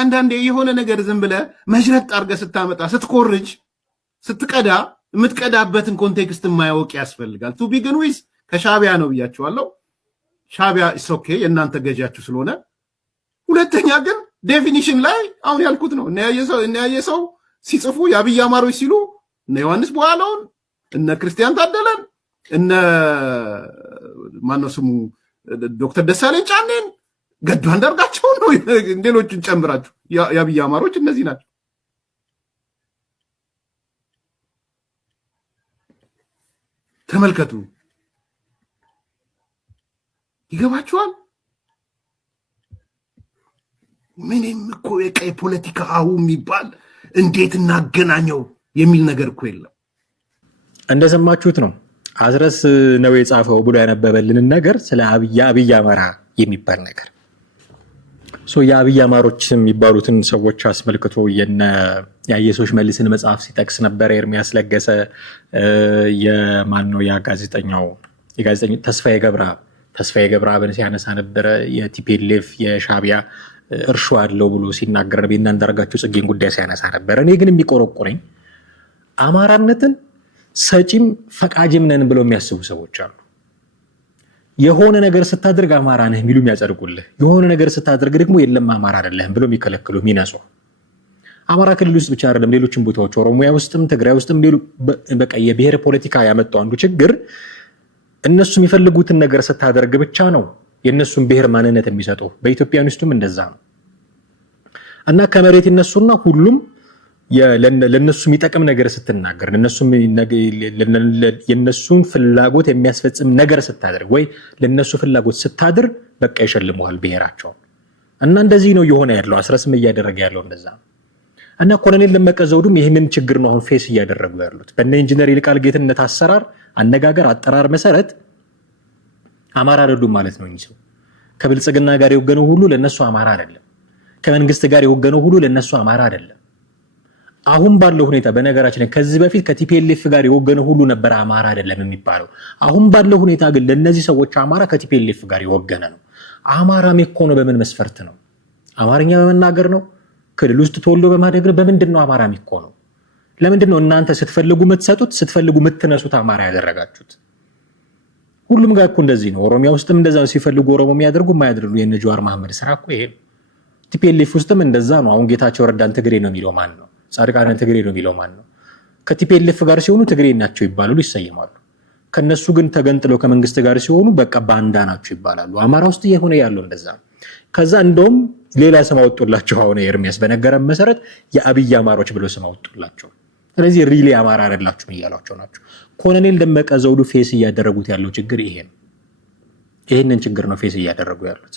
አንዳንዴ የሆነ ነገር ዝም ብለህ መጅረጥ አድርገህ ስታመጣ ስትኮርጅ ስትቀዳ የምትቀዳበትን ኮንቴክስት ማያወቅ ያስፈልጋል። ቱ ቢግን ዊዝ ከሻቢያ ነው ብያቸዋለሁ። ሻቢያ ኢስ ኦኬ የእናንተ ገዣችሁ ስለሆነ። ሁለተኛ ግን ዴፊኒሽን ላይ አሁን ያልኩት ነው። እነ ያየሰው ሲጽፉ የአብይ አማሮች ሲሉ እነ ዮሐንስ ቦያለውን እነ ክርስቲያን ታደለን እነ ማነው ስሙ ዶክተር ደሳለኝ ጫኔን ገዱ አንዳርጋቸው ነው ሌሎችን ጨምራችሁ የአብይ አማሮች እነዚህ ናቸው። ተመልከቱ። ይገባችኋል? ምንም እኮ የቀይ ፖለቲካ አሁ የሚባል እንዴት እናገናኘው የሚል ነገር እኮ የለም። እንደሰማችሁት ነው። አስረስ ነው የጻፈው ብሎ ያነበበልንን ነገር ስለ አብይ አማራ የሚባል ነገር የአብይ አማሮች የሚባሉትን ሰዎች አስመልክቶ የአየሰው መልስን መጽሐፍ ሲጠቅስ ነበር። ኤርሚያስ ለገሰ የማነው ያ ጋዜጠኛው ተስፋዬ ገብረአብን ሲያነሳ ነበረ። የቲፒኤልኤፍ የሻቢያ እርሾ አለው ብሎ ሲናገር ነበር። አንዳርጋቸው ጽጌን ጉዳይ ሲያነሳ ነበር። እኔ ግን የሚቆረቆረኝ አማራነትን ሰጪም ፈቃጅም ነን ብለው የሚያስቡ ሰዎች አሉ። የሆነ ነገር ስታደርግ አማራ ነህ የሚሉ የሚያጸድቁልህ፣ የሆነ ነገር ስታደርግ ደግሞ የለም አማራ አይደለህም ብለው የሚከለክሉ የሚነሱ። አማራ ክልል ውስጥ ብቻ አይደለም፣ ሌሎችም ቦታዎች ኦሮሚያ ውስጥም ትግራይ ውስጥም በቃ የብሔር ፖለቲካ ያመጣው አንዱ ችግር እነሱ የሚፈልጉትን ነገር ስታደርግ ብቻ ነው የእነሱን ብሔር ማንነት የሚሰጡ። በኢትዮጵያን ውስጥም እንደዛ ነው እና ከመሬት ይነሱና ሁሉም ለነሱ የሚጠቅም ነገር ስትናገር የነሱን ፍላጎት የሚያስፈጽም ነገር ስታደርግ ወይ ለነሱ ፍላጎት ስታድር በቃ ይሸልሙሃል ብሔራቸውን። እና እንደዚህ ነው የሆነ ያለው። አስረስም እያደረገ ያለው እንደዛ ነው። እና ኮሎኔል ደመቀ ዘውዱም ይህንን ችግር ነው አሁን ፌስ እያደረጉ ያሉት። በእነ ኢንጂነር ይልቃል ጌትነት አሰራር፣ አነጋገር፣ አጠራር መሰረት አማራ አይደሉም ማለት ነው። ሰው ከብልጽግና ጋር የወገነው ሁሉ ለነሱ አማራ አይደለም። ከመንግስት ጋር የወገነው ሁሉ ለነሱ አማራ አይደለም። አሁን ባለው ሁኔታ በነገራችን ላይ ከዚህ በፊት ከቲፒኤልኤፍ ጋር የወገነው ሁሉ ነበር አማራ አይደለም የሚባለው። አሁን ባለው ሁኔታ ግን ለነዚህ ሰዎች አማራ ከቲፒኤልኤፍ ጋር የወገነ ነው። አማራም እኮ ነው በምን መስፈርት ነው? አማርኛ በመናገር ነው? ክልል ውስጥ ተወልዶ በማደግ ነው? በምንድን ነው አማራም እኮ ነው? ለምንድን ነው እናንተ ስትፈልጉ የምትሰጡት ስትፈልጉ የምትነሱት አማራ ያደረጋችሁት? ሁሉም ጋር እኮ እንደዚህ ነው። ኦሮሚያ ውስጥም እንደዛ ነው። ሲፈልጉ ኦሮሞ የሚያደርጉ የማያደርጉ የነ ጀዋር መሐመድ ስራ እኮ ይሄ ነው። ቲፒኤልኤፍ ውስጥም እንደዛ ነው። አሁን ጌታቸው ረዳን ትግሬ ነው የሚለው ማን ነው? ጻድቃንን ትግሬ ነው የሚለው ማን ነው? ከቲፒኤልኤፍ ጋር ሲሆኑ ትግሬ ናቸው ይባላሉ፣ ይሰየማሉ። ከነሱ ግን ተገንጥለው ከመንግስት ጋር ሲሆኑ በቃ ባንዳ ናቸው ይባላሉ። አማራ ውስጥ እየሆነ ያለው እንደዛ ነው። ከዛ እንደውም ሌላ ስም አወጡላቸው። አሁን ኤርሚያስ በነገረን መሰረት የአብይ አማሮች ብለው ስም አወጡላቸው። ስለዚህ ሪሊ አማራ አይደላችሁም እያሏቸው ናቸው። ኮሎኔል ደመቀ ዘውዱ ፌስ እያደረጉት ያለው ችግር ይሄ ነው። ይህንን ችግር ነው ፌስ እያደረጉ ያሉት።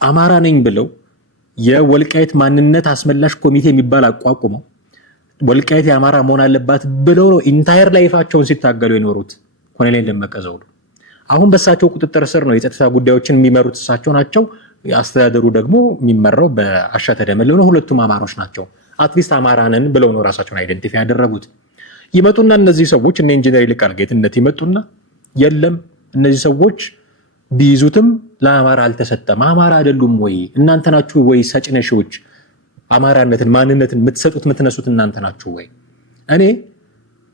አማራ ነኝ ብለው የወልቃይት ማንነት አስመላሽ ኮሚቴ የሚባል አቋቁመው ወልቃይት የአማራ መሆን አለባት ብለው ነው ኢንታየር ላይፋቸውን ሲታገሉ የኖሩት ኮሎኔል ደመቀ ዘውዱ። አሁን በእሳቸው ቁጥጥር ስር ነው የጸጥታ ጉዳዮችን የሚመሩት እሳቸው ናቸው። አስተዳደሩ ደግሞ የሚመራው በአሻተ ደምለው ነው። ሁለቱም አማሮች ናቸው። አትሊስት አማራ ነን ብለው ነው ራሳቸውን አይደንቲፋይ ያደረጉት። ይመጡና እነዚህ ሰዎች እነ ኢንጂነር ይልቃል ጌትነት ይመጡና የለም እነዚህ ሰዎች ቢይዙትም ለአማራ አልተሰጠም። አማራ አይደሉም ወይ እናንተ ናችሁ ወይ ሰጭነሾች? አማራነትን ማንነትን የምትሰጡት የምትነሱት እናንተ ናችሁ ወይ? እኔ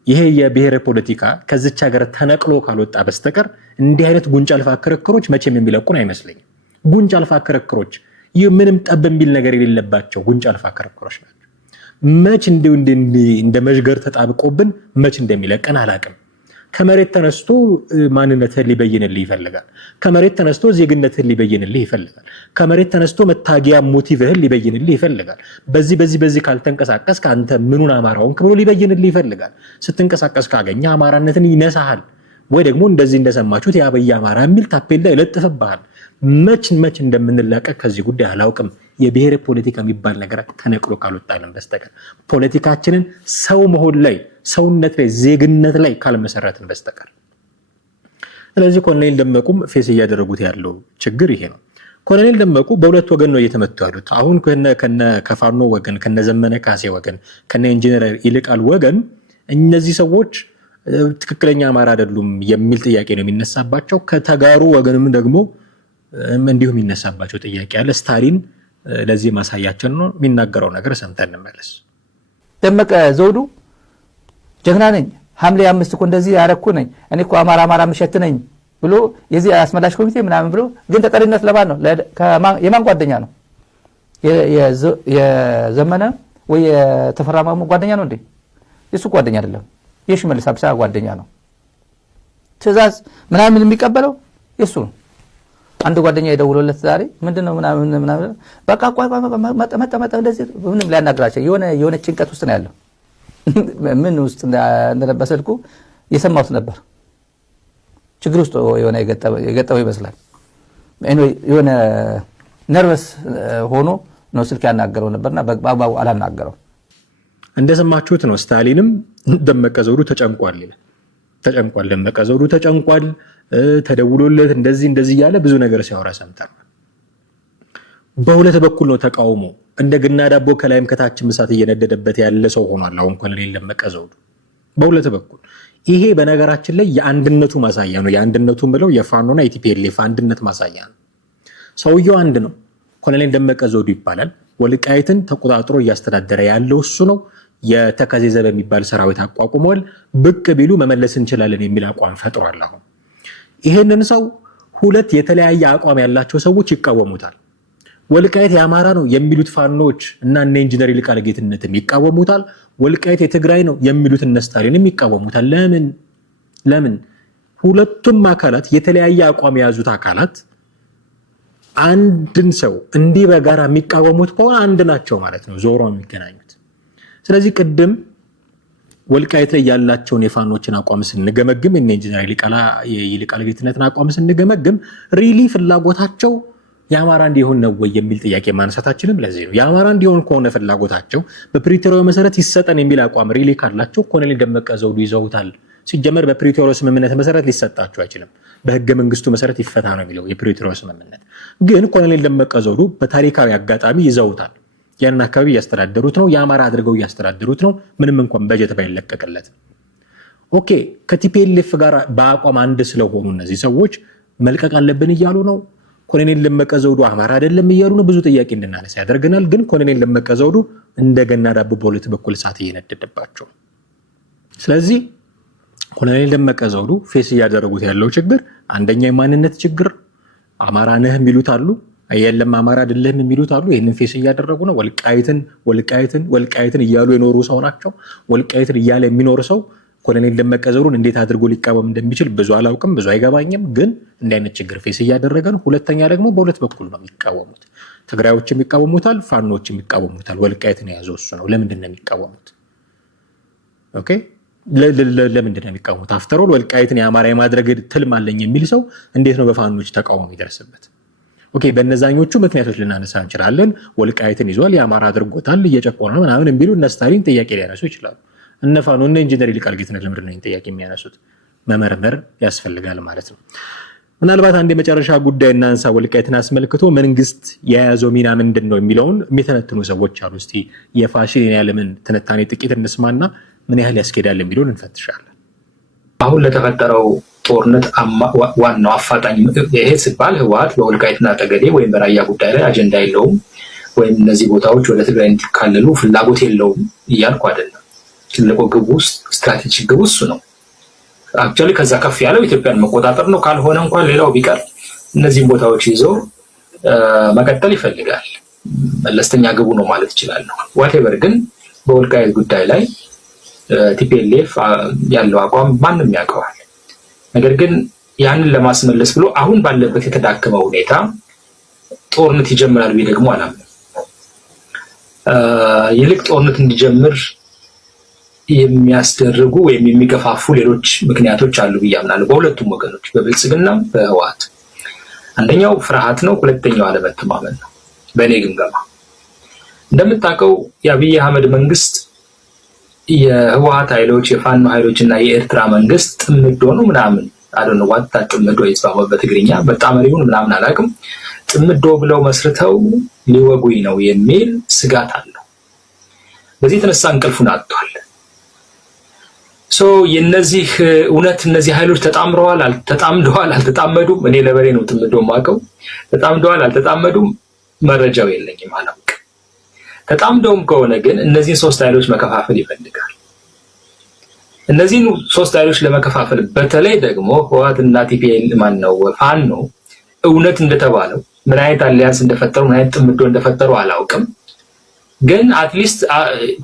ይሄ የብሔር ፖለቲካ ከዚች ሀገር ተነቅሎ ካልወጣ በስተቀር እንዲህ አይነት ጉንጫ አልፋ ክርክሮች መቼም የሚለቁን አይመስለኝም። ጉንጫ አልፋ ክርክሮች ይህ ምንም ጠብ የሚል ነገር የሌለባቸው ጉንጫ አልፋ ክርክሮች ናቸው። መች እንደ መዥገር ተጣብቆብን መች እንደሚለቀን አላቅም። ከመሬት ተነስቶ ማንነትህን ሊበይንልህ ይፈልጋል። ከመሬት ተነስቶ ዜግነትህን ሊበይንልህ ይፈልጋል። ከመሬት ተነስቶ መታጊያ ሞቲቭህን ሊበይንልህ ይፈልጋል። በዚህ ካልተንቀሳቀስ ከአንተ ምኑን አማራውን ብሎ ሊበይንልህ ይፈልጋል። ስትንቀሳቀስ ካገኘ አማራነትን ይነሳሃል፣ ወይ ደግሞ እንደዚህ እንደሰማችሁት የአብይ አማራ የሚል ታፔላ ይለጥፍብሃል። መች እንደምንላቀቅ ከዚህ ጉዳይ አላውቅም። የብሔር ፖለቲካ የሚባል ነገር ተነቅሎ ካልወጣልን በስተቀር ፖለቲካችንን ሰው መሆን ላይ፣ ሰውነት ላይ፣ ዜግነት ላይ ካልመሰረትን በስተቀር። ስለዚህ ኮሎኔል ደመቁም ፌስ እያደረጉት ያለው ችግር ይሄ ነው። ኮሎኔል ደመቁ በሁለት ወገን ነው እየተመቱ ያሉት። አሁን ከፋኖ ወገን፣ ከነዘመነ ካሴ ወገን፣ ከነ ኢንጂነር ይልቃል ወገን እነዚህ ሰዎች ትክክለኛ አማራ አይደሉም የሚል ጥያቄ ነው የሚነሳባቸው። ከተጋሩ ወገንም ደግሞ እንዲሁም የሚነሳባቸው ጥያቄ አለ። ስታሊን ለዚህ ማሳያችን ነው። የሚናገረው ነገር ሰምተን እንመለስ። ደመቀ ዘውዱ ጀግና ነኝ፣ ሐምሌ 5 እኮ እንደዚህ ያረኩ ነኝ፣ እኔ እኮ አማራ ምሸት ነኝ ብሎ የዚህ አስመላሽ ኮሚቴ ምናምን ብሎ ግን ተጠሪነት ለማን ነው? የማን ጓደኛ ነው? የዘመነ ወይ የተፈራ ማሞ ጓደኛ ነው እንዴ? የሱ ጓደኛ አይደለም። የሽመልስ አብዲሳ ጓደኛ ነው። ትዕዛዝ ምናምን የሚቀበለው የሱ ነው። አንድ ጓደኛ የደውሎለት ዛሬ ምንድነው ምናምን በቃ መጣ እንደዚህ ምንም ሊያናግራቸው የሆነ ጭንቀት ውስጥ ነው ያለው። ምን ውስጥ እንደነበረ ስልኩ የሰማሁት ነበር። ችግር ውስጥ የሆነ የገጠመው ይመስላል። የሆነ ነርቨስ ሆኖ ነው ስልክ ያናገረው ነበርና በአግባቡ አላናገረው። እንደሰማችሁት ነው። ስታሊንም ደመቀ ዘውዱ ተጨንቋል ይላል። ተጨንቋል፣ ደመቀ ዘውዱ ተጨንቋል፣ ተደውሎለት እንደዚህ እያለ ብዙ ነገር ሲያወራ ሰምተናል። በሁለት በኩል ነው ተቃውሞ። እንደ ግና ዳቦ ከላይም ከታችም እሳት እየነደደበት ያለ ሰው ሆኗል አሁን ኮሎኔል ደመቀ ዘውዱ በሁለት በኩል። ይሄ በነገራችን ላይ የአንድነቱ ማሳያ ነው። የአንድነቱ ብለው የፋኖና የቲፒኤልኤፍ አንድነት ማሳያ ነው። ሰውየው አንድ ነው። ኮሎኔል ደመቀ ዘውዱ ይባላል። ወልቃይትን ተቆጣጥሮ እያስተዳደረ ያለው እሱ ነው። የተከዜ ዘብ የሚባል ሰራዊት አቋቁመዋል። ብቅ ቢሉ መመለስ እንችላለን የሚል አቋም ፈጥሯል። አሁን ይሄንን ሰው ሁለት የተለያየ አቋም ያላቸው ሰዎች ይቃወሙታል። ወልቃይት የአማራ ነው የሚሉት ፋኖች እና እነ ኢንጂነር ይልቃል ጌትነትም ይቃወሙታል። ወልቃይት የትግራይ ነው የሚሉት እነ ስታሊንም ይቃወሙታል። ለምን? ሁለቱም አካላት የተለያየ አቋም የያዙት አካላት አንድን ሰው እንዲህ በጋራ የሚቃወሙት ከሆነ አንድ ናቸው ማለት ነው፣ ዞሮ የሚገናኙት። ስለዚህ ቅድም ወልቃይት ላይ ያላቸውን የፋኖችን አቋም ስንገመግም እነ ኢንጂነር ይልቃል ጌትነትን አቋም ስንገመግም ሪሊ ፍላጎታቸው የአማራ እንዲሆን ነው ወይ የሚል ጥያቄ ማንሳታችንም ለዚህ ነው። የአማራ እንዲሆን ከሆነ ፍላጎታቸው በፕሪቶሪያው መሰረት ይሰጠን የሚል አቋም ሪሊ ካላቸው ኮሎኔል ደመቀ ዘውዱ ይዘውታል። ሲጀመር በፕሪቶሪያው ስምምነት መሰረት ሊሰጣቸው አይችልም። በህገ መንግስቱ መሰረት ይፈታ ነው የሚለው የፕሪቶሪያው ስምምነት። ግን ኮሎኔል ደመቀ ዘውዱ በታሪካዊ አጋጣሚ ይዘውታል። ያን አካባቢ እያስተዳደሩት ነው። የአማራ አድርገው እያስተዳደሩት ነው። ምንም እንኳን በጀት ባይለቀቅለት። ኦኬ፣ ከቲፒኤልኤፍ ጋር በአቋም አንድ ስለሆኑ እነዚህ ሰዎች መልቀቅ አለብን እያሉ ነው። ኮሎኔል ደመቀ ዘውዱ አማራ አይደለም እያሉ ነው ብዙ ጥያቄ እንድናነሳ ያደርገናል። ግን ኮሎኔል ደመቀ ዘውዱ እንደገና ዳቦ በሁለት በኩል እሳት እየነደደባቸው። ስለዚህ ኮሎኔል ደመቀ ዘውዱ ፌስ እያደረጉት ያለው ችግር አንደኛ የማንነት ችግር፣ አማራ ነህ የሚሉት አሉ፣ የለም አማራ አይደለም የሚሉት አሉ። ይህንን ፌስ እያደረጉ ነው። ወልቃይትን እያሉ የኖሩ ሰው ናቸው። ወልቃይትን እያለ የሚኖር ሰው ኮሎኔል ደመቀ ዘውዱን እንዴት አድርጎ ሊቃወም እንደሚችል ብዙ አላውቅም፣ ብዙ አይገባኝም። ግን እንዲህ አይነት ችግር ፌስ እያደረገ ነው። ሁለተኛ ደግሞ በሁለት በኩል ነው የሚቃወሙት። ትግራዮችም ይቃወሙታል፣ ፋኖችም ይቃወሙታል። ወልቃይትን የያዘው እሱ ነው። ለምንድን ነው የሚቃወሙት? ኦኬ ለምንድን ነው የሚቃወሙት? አፍተሮል ወልቃይትን የአማራ የማድረግ ትልም አለኝ የሚል ሰው እንዴት ነው በፋኖች ተቃውሞ የሚደርስበት? ኦኬ በእነዛኞቹ ምክንያቶች ልናነሳ እንችላለን። ወልቃይትን ይዟል፣ የአማራ አድርጎታል፣ እየጨቆነ ነው ምናምን የሚሉ እነ ስታሊን ጥያቄ ሊያነሱ ይችላሉ። እነ ፋኖ እነ ኢንጂነር ይልቃል ጌትነት ለምንድን ነው ጥያቄ የሚያነሱት? መመርመር ያስፈልጋል ማለት ነው። ምናልባት አንድ የመጨረሻ ጉዳይ እናንሳ። ወልቃይትን አስመልክቶ መንግስት የያዘው ሚና ምንድን ነው የሚለውን የሚተነትኑ ሰዎች አሉ። እስቲ የፋሽን ያለምን ትንታኔ ጥቂት እንስማና ምን ያህል ያስኬዳል የሚለውን እንፈትሻለን። አሁን ለተፈጠረው ጦርነት ዋናው አፋጣኝ ይሄ ሲባል ህወሓት በወልቃይትና ጠገዴ ወይም በራያ ጉዳይ ላይ አጀንዳ የለውም ወይም እነዚህ ቦታዎች ወደ ትግራይ እንዲካለሉ ፍላጎት የለውም እያልኩ አይደለም። ትልቁ ግቡ ስትራቴጂክ ግቡ እሱ ነው። አክቹዋሊ ከዛ ከፍ ያለው ኢትዮጵያን መቆጣጠር ነው። ካልሆነ እንኳን ሌላው ቢቀር እነዚህን ቦታዎች ይዞ መቀጠል ይፈልጋል። መለስተኛ ግቡ ነው ማለት ይችላል። ዋቴቨር ግን በወልቃይት ጉዳይ ላይ ቲፒኤልኤፍ ያለው አቋም ማንም ያውቀዋል። ነገር ግን ያንን ለማስመለስ ብሎ አሁን ባለበት የተዳከመ ሁኔታ ጦርነት ይጀምራል ብዬ ደግሞ አላምንም። ይልቅ ጦርነት እንዲጀምር የሚያስደርጉ ወይም የሚገፋፉ ሌሎች ምክንያቶች አሉ ብዬ አምናለሁ፣ በሁለቱም ወገኖች፣ በብልጽግናም በህወሓት። አንደኛው ፍርሃት ነው፣ ሁለተኛው አለመተማመን ነው። በእኔ ግምገማ እንደምታውቀው የአብይ አህመድ መንግስት የህወሓት ኃይሎች የፋኖ ኃይሎች እና የኤርትራ መንግስት ጥምዶ ነው ምናምን አዶነ ዋታ ጥምዶ ይስባው በትግርኛ በጣም ሪውን ምናምን አላውቅም ጥምዶ ብለው መስርተው ሊወጉኝ ነው የሚል ስጋት አለው። በዚህ የተነሳ እንቅልፉን አጥቷል። የነዚህ እውነት እነዚህ ኃይሎች ተጣምረዋል አልተጣመዱም? እኔ ለበሬ ነው ጥምዶ ማቀው። ተጣምደዋል አልተጣመዱም መረጃው የለኝም አላውቅም። ተጣምደውም ከሆነ ግን እነዚህን ሶስት ኃይሎች መከፋፈል ይፈልጋል። እነዚህን ሶስት ኃይሎች ለመከፋፈል በተለይ ደግሞ ህወሓትና ቲፒኤል ማነው ፋኖ እውነት እንደተባለው ምን አይነት አሊያንስ እንደፈጠሩ ምን አይነት ጥምዶ እንደፈጠሩ አላውቅም። ግን አትሊስት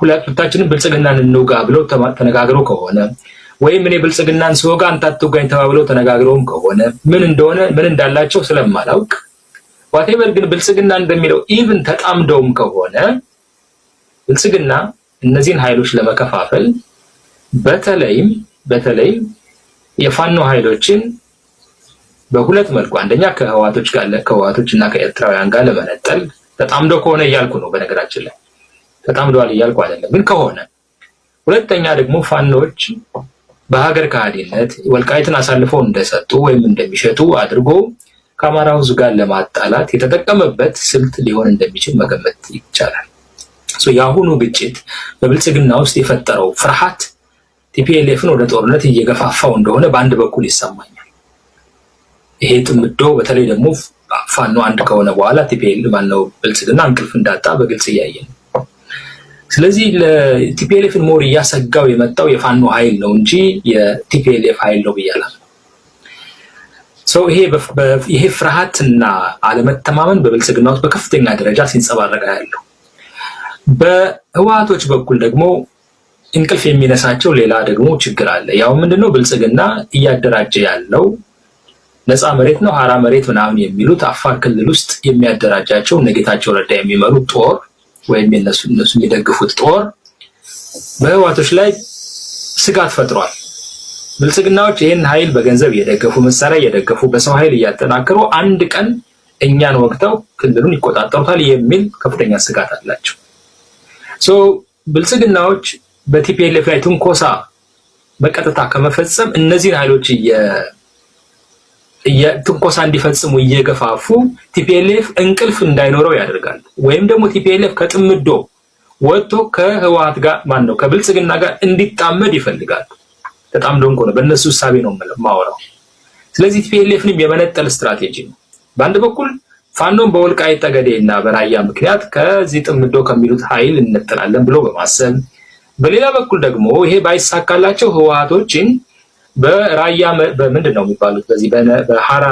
ሁለታችንም ብልጽግናን እንውጋ ብለው ተነጋግረው ከሆነ ወይም እኔ ብልጽግናን ስወጋ አንተ አትውጋኝ ተባብለው ተነጋግረውም ከሆነ ምን እንደሆነ ምን እንዳላቸው ስለማላውቅ ዋቴቨር ግን ብልጽግና እንደሚለው ኢቭን ተጣምደውም ከሆነ ብልጽግና እነዚህን ኃይሎች ለመከፋፈል በተለይ የፋኖ ኃይሎችን በሁለት መልኩ አንደኛ ከህወሓቶች እና ከኤርትራውያን ጋር ለመነጠል ተጣምደው ከሆነ እያልኩ ነው። በነገራችን ላይ ተጣምደዋል እያልኩ አይደለም፣ ግን ከሆነ ሁለተኛ ደግሞ ፋኖች በሀገር ከሃዲነት ወልቃይትን አሳልፈው እንደሰጡ ወይም እንደሚሸጡ አድርጎ ከአማራው ህዝብ ጋር ለማጣላት የተጠቀመበት ስልት ሊሆን እንደሚችል መገመት ይቻላል። የአሁኑ ግጭት በብልጽግና ውስጥ የፈጠረው ፍርሃት ቲፒኤልኤፍን ወደ ጦርነት እየገፋፋው እንደሆነ በአንድ በኩል ይሰማኛል። ይሄ ጥምዶ በተለይ ደግሞ ፋኖ አንድ ከሆነ በኋላ ቲፒኤል ማነው ብልጽግና እንቅልፍ እንዳጣ በግልጽ እያየን ነው። ስለዚህ ለቲፒኤልኤፍን ሞር እያሰጋው የመጣው የፋኖ ኃይል ነው እንጂ የቲፒኤልኤፍ ኃይል ነው ብያለሁ። ይሄ ፍርሃትና አለመተማመን በብልጽግና ውስጥ በከፍተኛ ደረጃ ሲንጸባረቅ ያለው። በህወሓቶች በኩል ደግሞ እንቅልፍ የሚነሳቸው ሌላ ደግሞ ችግር አለ። ያው ምንድነው ብልጽግና እያደራጀ ያለው ነፃ መሬት ነው ሀራ መሬት ምናምን የሚሉት አፋር ክልል ውስጥ የሚያደራጃቸው ጌታቸው ረዳ የሚመሩት ጦር ወይም እነሱ የሚደግፉት ጦር በህወሓቶች ላይ ስጋት ፈጥሯል። ብልጽግናዎች ይህን ኃይል በገንዘብ እየደገፉ መሳሪያ እየደገፉ በሰው ኃይል እያጠናከሩ አንድ ቀን እኛን ወቅተው ክልሉን ይቆጣጠሩታል የሚል ከፍተኛ ስጋት አላቸው። ብልጽግናዎች በቲፒኤልኤፍ ላይ ትንኮሳ በቀጥታ ከመፈጸም እነዚህን ኃይሎች ትንኮሳ እንዲፈጽሙ እየገፋፉ ቲፒኤልኤፍ እንቅልፍ እንዳይኖረው ያደርጋል። ወይም ደግሞ ቲፒኤልኤፍ ከጥምዶ ወጥቶ ከህወሓት ጋር ማነው ከብልጽግና ጋር እንዲጣመድ ይፈልጋሉ። ተጣምዶ እንኳን በእነሱ ሐሳቤ ነው የማወራው። ስለዚህ ቲፒኤልኤፍንም የመነጠል ስትራቴጂ ነው። በአንድ በኩል ፋኖን በወልቃይት ጠገዴና በራያ ምክንያት ከዚህ ጥምዶ ከሚሉት ኃይል እንነጥላለን ብሎ በማሰብ በሌላ በኩል ደግሞ ይሄ ባይሳካላቸው ህወሓቶችን በራያ በምንድን ነው የሚባሉት በዚህ በሐራ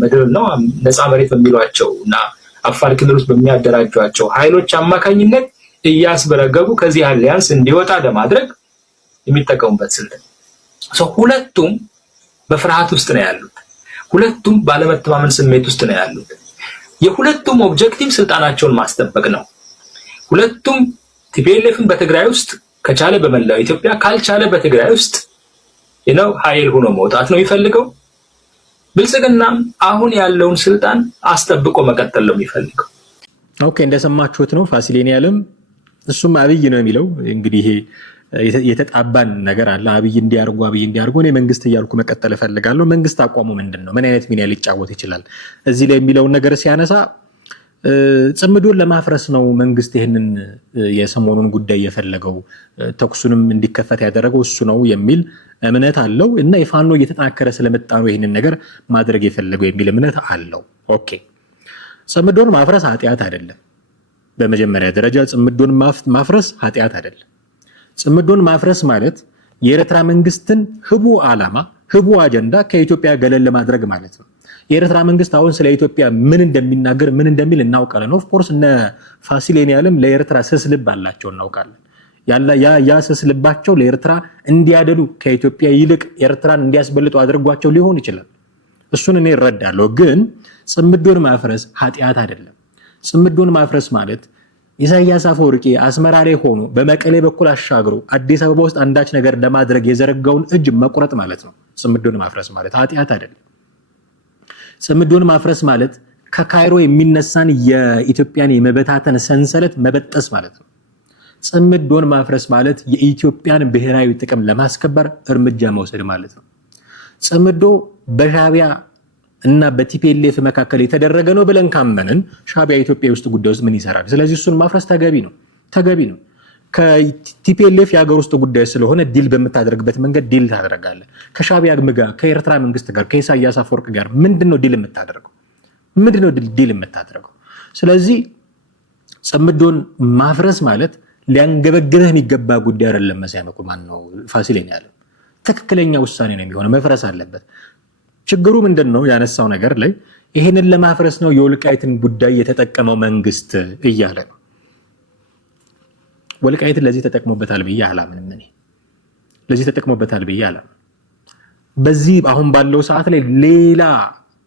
ምድር ነው ነፃ መሬት በሚሏቸው እና አፋር ክልል ውስጥ በሚያደራጇቸው ኃይሎች አማካኝነት እያስበረገቡ ከዚህ አሊያንስ እንዲወጣ ለማድረግ የሚጠቀሙበት ስልት ነው። ሁለቱም በፍርሃት ውስጥ ነው ያሉት። ሁለቱም ባለመተማመን ስሜት ውስጥ ነው ያሉት። የሁለቱም ኦብጀክቲቭ ስልጣናቸውን ማስጠበቅ ነው። ሁለቱም ቲፒኤልኤፍን በትግራይ ውስጥ ከቻለ በመላው ኢትዮጵያ ካልቻለ በትግራይ ውስጥ ኃይል ሆኖ መውጣት ነው የሚፈልገው። ብልጽግና አሁን ያለውን ስልጣን አስጠብቆ መቀጠል ነው የሚፈልገው። ኦኬ እንደሰማችሁት ነው ፋሲሌን ያለም እሱም አብይ ነው የሚለው። እንግዲህ ይሄ የተጣባን ነገር አለ። አብይ እንዲያርጉ እኔ መንግስት እያልኩ መቀጠል እፈልጋለሁ። መንግስት አቋሙ ምንድነው? ምን አይነት ሚና ሊጫወት ይችላል? እዚህ ላይ የሚለውን ነገር ሲያነሳ ጽምዶን ለማፍረስ ነው መንግስት ይህንን የሰሞኑን ጉዳይ የፈለገው፣ ተኩሱንም እንዲከፈት ያደረገው እሱ ነው የሚል እምነት አለው እና የፋኖ እየተጠናከረ ስለመጣ ነው ይህንን ነገር ማድረግ የፈለገው የሚል እምነት አለው። ኦኬ ጽምዶን ማፍረስ ኃጢአት አይደለም። በመጀመሪያ ደረጃ ጽምዶን ማፍረስ ኃጢአት አይደለም። ጽምዶን ማፍረስ ማለት የኤርትራ መንግስትን ህቡ ዓላማ ህቡ አጀንዳ ከኢትዮጵያ ገለል ለማድረግ ማለት ነው። የኤርትራ መንግስት አሁን ስለ ኢትዮጵያ ምን እንደሚናገር ምን እንደሚል እናውቃለን። ኦፍ ኮርስ እነ ፋሲሌን ያለም ለኤርትራ ስስ ልብ አላቸው እናውቃለን። ያ ስስ ልባቸው ለኤርትራ እንዲያደሉ ከኢትዮጵያ ይልቅ ኤርትራን እንዲያስበልጡ አድርጓቸው ሊሆን ይችላል። እሱን እኔ እረዳለሁ። ግን ጽምዶን ማፍረስ ኃጢአት አይደለም። ጽምዶን ማፍረስ ማለት ኢሳያስ አፈወርቂ አስመራ ላይ ሆኖ በመቀሌ በኩል አሻግሮ አዲስ አበባ ውስጥ አንዳች ነገር ለማድረግ የዘረጋውን እጅ መቁረጥ ማለት ነው። ጽምዶን ማፍረስ ማለት ኃጢአት አይደለም። ጽምዶን ማፍረስ ማለት ከካይሮ የሚነሳን የኢትዮጵያን የመበታተን ሰንሰለት መበጠስ ማለት ነው። ጽምዶን ማፍረስ ማለት የኢትዮጵያን ብሔራዊ ጥቅም ለማስከበር እርምጃ መውሰድ ማለት ነው። ጽምዶ በሻቢያ እና በቲፒኤልኤፍ መካከል የተደረገ ነው ብለን ካመንን ሻቢያ ኢትዮጵያ ውስጥ ጉዳይ ውስጥ ምን ይሰራል? ስለዚህ እሱን ማፍረስ ተገቢ ነው። ከቲፒኤልኤፍ የሀገር ውስጥ ጉዳይ ስለሆነ ዲል በምታደርግበት መንገድ ዲል ታደርጋለህ። ከሻቢያ ጋር፣ ከኤርትራ መንግስት ጋር፣ ከኢሳያስ አፈወርቅ ጋር ምንድነው ዲል የምታደርገው? ስለዚህ ጽምዶን ማፍረስ ማለት ሊያንገበግብህ የሚገባ ጉዳይ አይደለም። መሳያመቁ ማነው ፋሲሌን ያለው ትክክለኛ ውሳኔ ነው የሚሆነው። መፍረስ አለበት። ችግሩ ምንድነው? ያነሳው ነገር ላይ ይሄንን ለማፍረስ ነው የወልቃይትን ጉዳይ የተጠቀመው መንግስት እያለ ነው። ወልቃይትን ለዚህ ተጠቅሞበታል ብዬ አላምንም። በዚህ አሁን ባለው ሰዓት ላይ ሌላ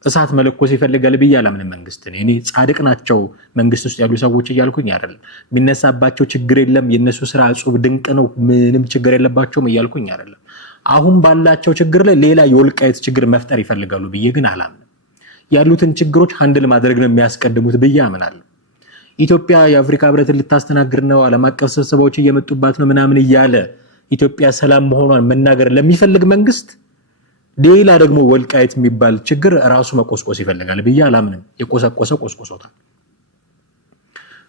እሳት መለኮስ ይፈልጋል ብዬ አላምንም። መንግስት እኔ ጻድቅ ናቸው መንግስት ውስጥ ያሉ ሰዎች እያልኩኝ አይደለም። የሚነሳባቸው ችግር የለም፣ የነሱ ስራ እጹብ ድንቅ ነው፣ ምንም ችግር የለባቸውም እያልኩኝ አይደለም። አሁን ባላቸው ችግር ላይ ሌላ የወልቃይት ችግር መፍጠር ይፈልጋሉ ብዬ ግን አላምንም። ያሉትን ችግሮች ሃንድል ማድረግ ነው የሚያስቀድሙት ብዬ አምናለሁ። ኢትዮጵያ የአፍሪካ ህብረትን ልታስተናግድ ነው፣ ዓለም አቀፍ ስብሰባዎች እየመጡባት ነው ምናምን እያለ ኢትዮጵያ ሰላም መሆኗን መናገር ለሚፈልግ መንግስት ሌላ ደግሞ ወልቃይት የሚባል ችግር ራሱ መቆስቆስ ይፈልጋል ብዬ አላምንም። ቆስቆሶታል።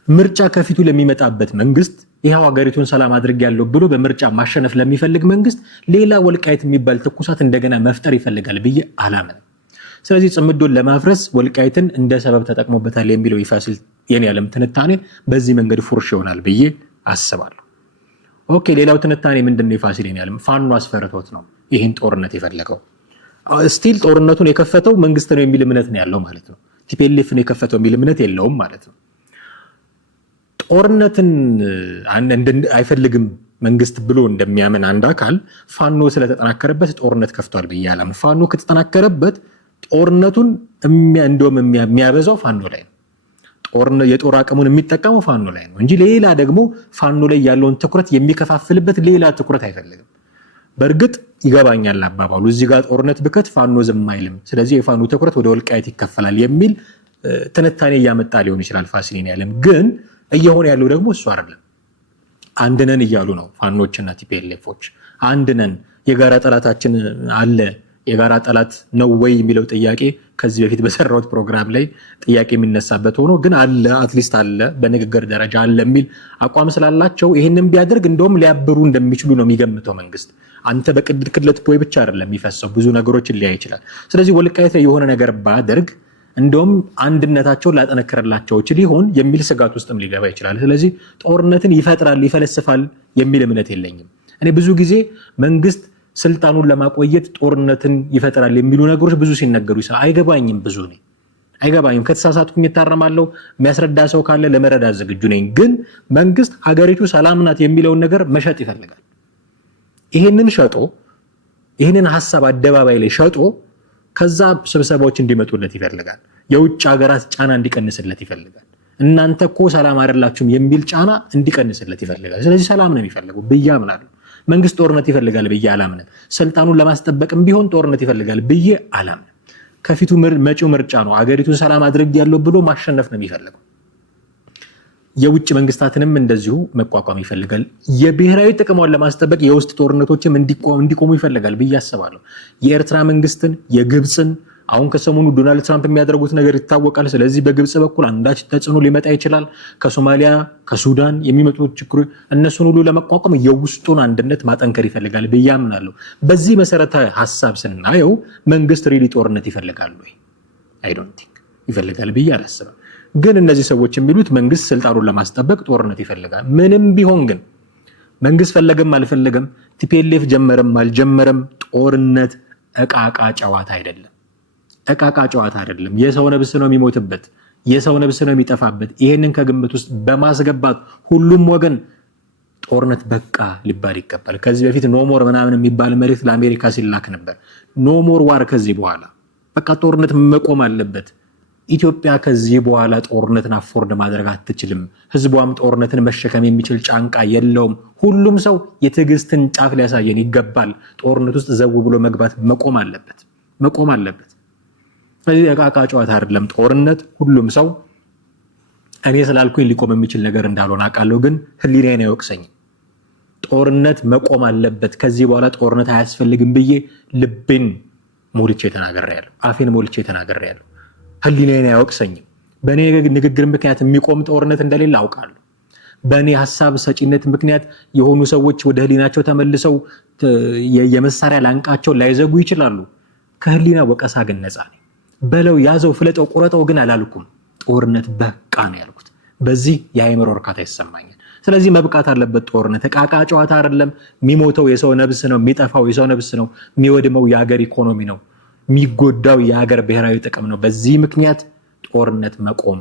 ምርጫ ከፊቱ ለሚመጣበት መንግስት ይሄው ሀገሪቱን ሰላም አድርጌያለሁ ብሎ በምርጫ ማሸነፍ ለሚፈልግ መንግስት ሌላ ወልቃይት የሚባል ትኩሳት እንደገና መፍጠር ይፈልጋል ብዬ አላምንም። ስለዚህ ጽምዶን ለማፍረስ ወልቃይትን እንደ ሰበብ ተጠቅሞበታል የሚለው ይፋሲል የኔ ዓለም ትንታኔ በዚህ መንገድ ፉርሽ ይሆናል ብዬ አስባለሁ። ኦኬ ሌላው ትንታኔ ምንድነው? ይፋሲል የኔ ዓለም ፋኖ አስፈርቶት ነው ይሄን ጦርነት የፈለገው። ስቲል ጦርነቱን የከፈተው መንግስት ነው የሚል እምነት ነው ያለው ማለት ነው። ቲፒኤልኤፍ ነው የከፈተው የሚል እምነት የለውም ማለት ነው። ጦርነትን አይፈልግም መንግስት ብሎ እንደሚያምን አንድ አካል ፋኖ ስለተጠናከረበት ጦርነት ከፍቷል ብዬ አላምንም። ፋኖ ከተጠናከረበት ጦርነቱን እንደውም የሚያበዛው ፋኖ ላይ ነው። የጦር አቅሙን የሚጠቀመው ፋኖ ላይ ነው እንጂ ሌላ ደግሞ ፋኖ ላይ ያለውን ትኩረት የሚከፋፍልበት ሌላ ትኩረት አይፈልግም። በእርግጥ ይገባኛል አባባሉ። እዚህ ጋር ጦርነት ብከት ፋኖ ዝም አይልም፣ ስለዚህ የፋኖ ትኩረት ወደ ወልቃይት ይከፈላል የሚል ትንታኔ እያመጣ ሊሆን ይችላል ፋሲሌን ያለም። ግን እየሆነ ያለው ደግሞ እሱ አይደለም። አንድ ነን እያሉ ነው ፋኖችና ቲፒኤልኤፎች። አንድ ነን፣ የጋራ ጠላታችን አለ። የጋራ ጠላት ነው ወይ የሚለው ጥያቄ ከዚህ በፊት በሰራሁት ፕሮግራም ላይ ጥያቄ የሚነሳበት ሆኖ ግን አለ፣ አትሊስት አለ፣ በንግግር ደረጃ አለ የሚል አቋም ስላላቸው ይህንን ቢያደርግ እንደውም ሊያብሩ እንደሚችሉ ነው የሚገምተው መንግስት። አንተ በቅድለት ቦይ ብቻ አይደለም የሚፈሰው፣ ብዙ ነገሮችን ሊያይ ይችላል። ስለዚህ ወልቃይት ላይ የሆነ ነገር ባደርግ እንደውም አንድነታቸውን ላጠነከረላቸው ሊሆን የሚል ስጋት ውስጥም ሊገባ ይችላል። ስለዚህ ጦርነትን ይፈጥራል ይፈልስፋል የሚል እምነት የለኝም። እኔ ብዙ ጊዜ መንግስት ስልጣኑን ለማቆየት ጦርነትን ይፈጥራል የሚሉ ነገሮች ብዙ ሲነገሩ አይገባኝም። ብዙ ነኝ አይገባኝም። ከተሳሳትኩኝ እታረማለሁ። የሚያስረዳ ሰው ካለ ለመረዳት ዝግጁ ነኝ። ግን መንግስት ሀገሪቱ ሰላም ናት የሚለውን ነገር መሸጥ ይፈልጋል። ይህንን ሸጦ ይህንን ሐሳብ አደባባይ ላይ ሸጦ ከዛ ስብሰባዎች እንዲመጡለት ይፈልጋል። የውጭ ሀገራት ጫና እንዲቀንስለት ይፈልጋል። እናንተ እኮ ሰላም አይደላችሁም የሚል ጫና እንዲቀንስለት ይፈልጋል። ስለዚህ ሰላም ነው የሚፈልገው ብዬ አምናለሁ። መንግስት ጦርነት ይፈልጋል ብዬ አላምንም። ስልጣኑን ለማስጠበቅም ቢሆን ጦርነት ይፈልጋል ብዬ አላምንም። ከፊቱ መጪው ምርጫ ነው። አገሪቱን ሰላም አድርጌያለሁ ብሎ ማሸነፍ ነው የሚፈልገው። የውጭ መንግስታትንም እንደዚሁ መቋቋም ይፈልጋል። የብሔራዊ ጥቅሟን ለማስጠበቅ የውስጥ ጦርነቶችም እንዲቆሙ ይፈልጋል ብዬ አስባለሁ። የኤርትራ መንግስትን፣ የግብፅን አሁን ከሰሞኑ ዶናልድ ትራምፕ የሚያደርጉት ነገር ይታወቃል። ስለዚህ በግብፅ በኩል አንዳች ተጽዕኖ ሊመጣ ይችላል። ከሶማሊያ፣ ከሱዳን የሚመጡ ችግሮች እነሱን ሁሉ ለመቋቋም የውስጡን አንድነት ማጠንከር ይፈልጋል ብዬ አምናለሁ። በዚህ መሰረታዊ ሀሳብ ስናየው መንግስት ሪሊ ጦርነት ይፈልጋል ወይ? አይ ዶንት ቲንክ ይፈልጋል ብዬ አላስብም። ግን እነዚህ ሰዎች የሚሉት መንግስት ስልጣኑን ለማስጠበቅ ጦርነት ይፈልጋል። ምንም ቢሆን ግን መንግስት ፈለገም አልፈለገም፣ ቲፒኤልኤፍ ጀመረም አልጀመረም ጦርነት እቃቃ ጨዋታ አይደለም። እቃቃ ጨዋታ አይደለም። የሰው ነብስ ነው የሚሞትበት፣ የሰው ነብስ ነው የሚጠፋበት። ይሄንን ከግምት ውስጥ በማስገባት ሁሉም ወገን ጦርነት በቃ ሊባል ይገባል። ከዚህ በፊት ኖሞር ምናምን የሚባል መልእክት ለአሜሪካ ሲላክ ነበር። ኖሞር ዋር፣ ከዚህ በኋላ በቃ ጦርነት መቆም አለበት። ኢትዮጵያ ከዚህ በኋላ ጦርነትን አፎርድ ማድረግ አትችልም። ህዝቧም ጦርነትን መሸከም የሚችል ጫንቃ የለውም። ሁሉም ሰው የትዕግስትን ጫፍ ሊያሳየን ይገባል። ጦርነት ውስጥ ዘው ብሎ መግባት መቆም አለበት። ስለዚህ እቃቃ ጨዋታ አይደለም ጦርነት። ሁሉም ሰው እኔ ስላልኩኝ ሊቆም የሚችል ነገር እንዳልሆነ አውቃለሁ፣ ግን ህሊናዬን አይወቅሰኝም። ጦርነት መቆም አለበት፣ ከዚህ በኋላ ጦርነት አያስፈልግም ብዬ ልቤን ሞልቼ ተናግሬያለሁ፣ አፌን ሞልቼ ተናግሬያለሁ። ህሊናዬን አይወቅሰኝም። በእኔ ንግግር ምክንያት የሚቆም ጦርነት እንደሌለ አውቃለሁ። በእኔ ሀሳብ ሰጪነት ምክንያት የሆኑ ሰዎች ወደ ህሊናቸው ተመልሰው የመሳሪያ ላንቃቸው ላይዘጉ ይችላሉ። ከህሊና ወቀሳ ግን ነፃ ነኝ። በለው ያዘው፣ ፍለጠው፣ ቁረጠው ግን አላልኩም። ጦርነት በቃ ነው ያልኩት። በዚህ የአእምሮ እርካታ ይሰማኛል። ስለዚህ መብቃት አለበት ጦርነት። እቃቃ ጨዋታ አይደለም። የሚሞተው የሰው ነብስ ነው፣ የሚጠፋው የሰው ነብስ ነው፣ የሚወድመው የሀገር ኢኮኖሚ ነው፣ የሚጎዳው የሀገር ብሔራዊ ጥቅም ነው። በዚህ ምክንያት ጦርነት መቆም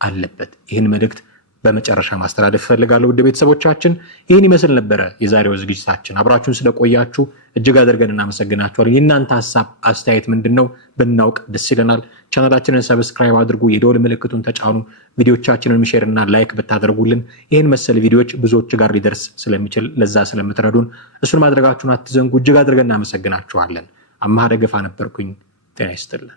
አለበት። ይህን መልእክት በመጨረሻ ማስተላለፍ ፈልጋለሁ። ውድ ቤተሰቦቻችን ይህን ይመስል ነበረ የዛሬው ዝግጅታችን። አብራችሁን ስለቆያችሁ እጅግ አድርገን እናመሰግናችኋለን። የእናንተ ሀሳብ አስተያየት ምንድነው ብናውቅ ደስ ይለናል። ቻናላችንን ሰብስክራይብ አድርጉ፣ የደወል ምልክቱን ተጫኑ። ቪዲዮቻችንን ሼር እና ላይክ ብታደርጉልን ይህን መሰል ቪዲዮዎች ብዙዎች ጋር ሊደርስ ስለሚችል ለዛ ስለምትረዱን እሱን ማድረጋችሁን አትዘንጉ። እጅግ አድርገን እናመሰግናችኋለን። አማሃ ደገፋ ነበርኩኝ። ጤና ይስጥልን።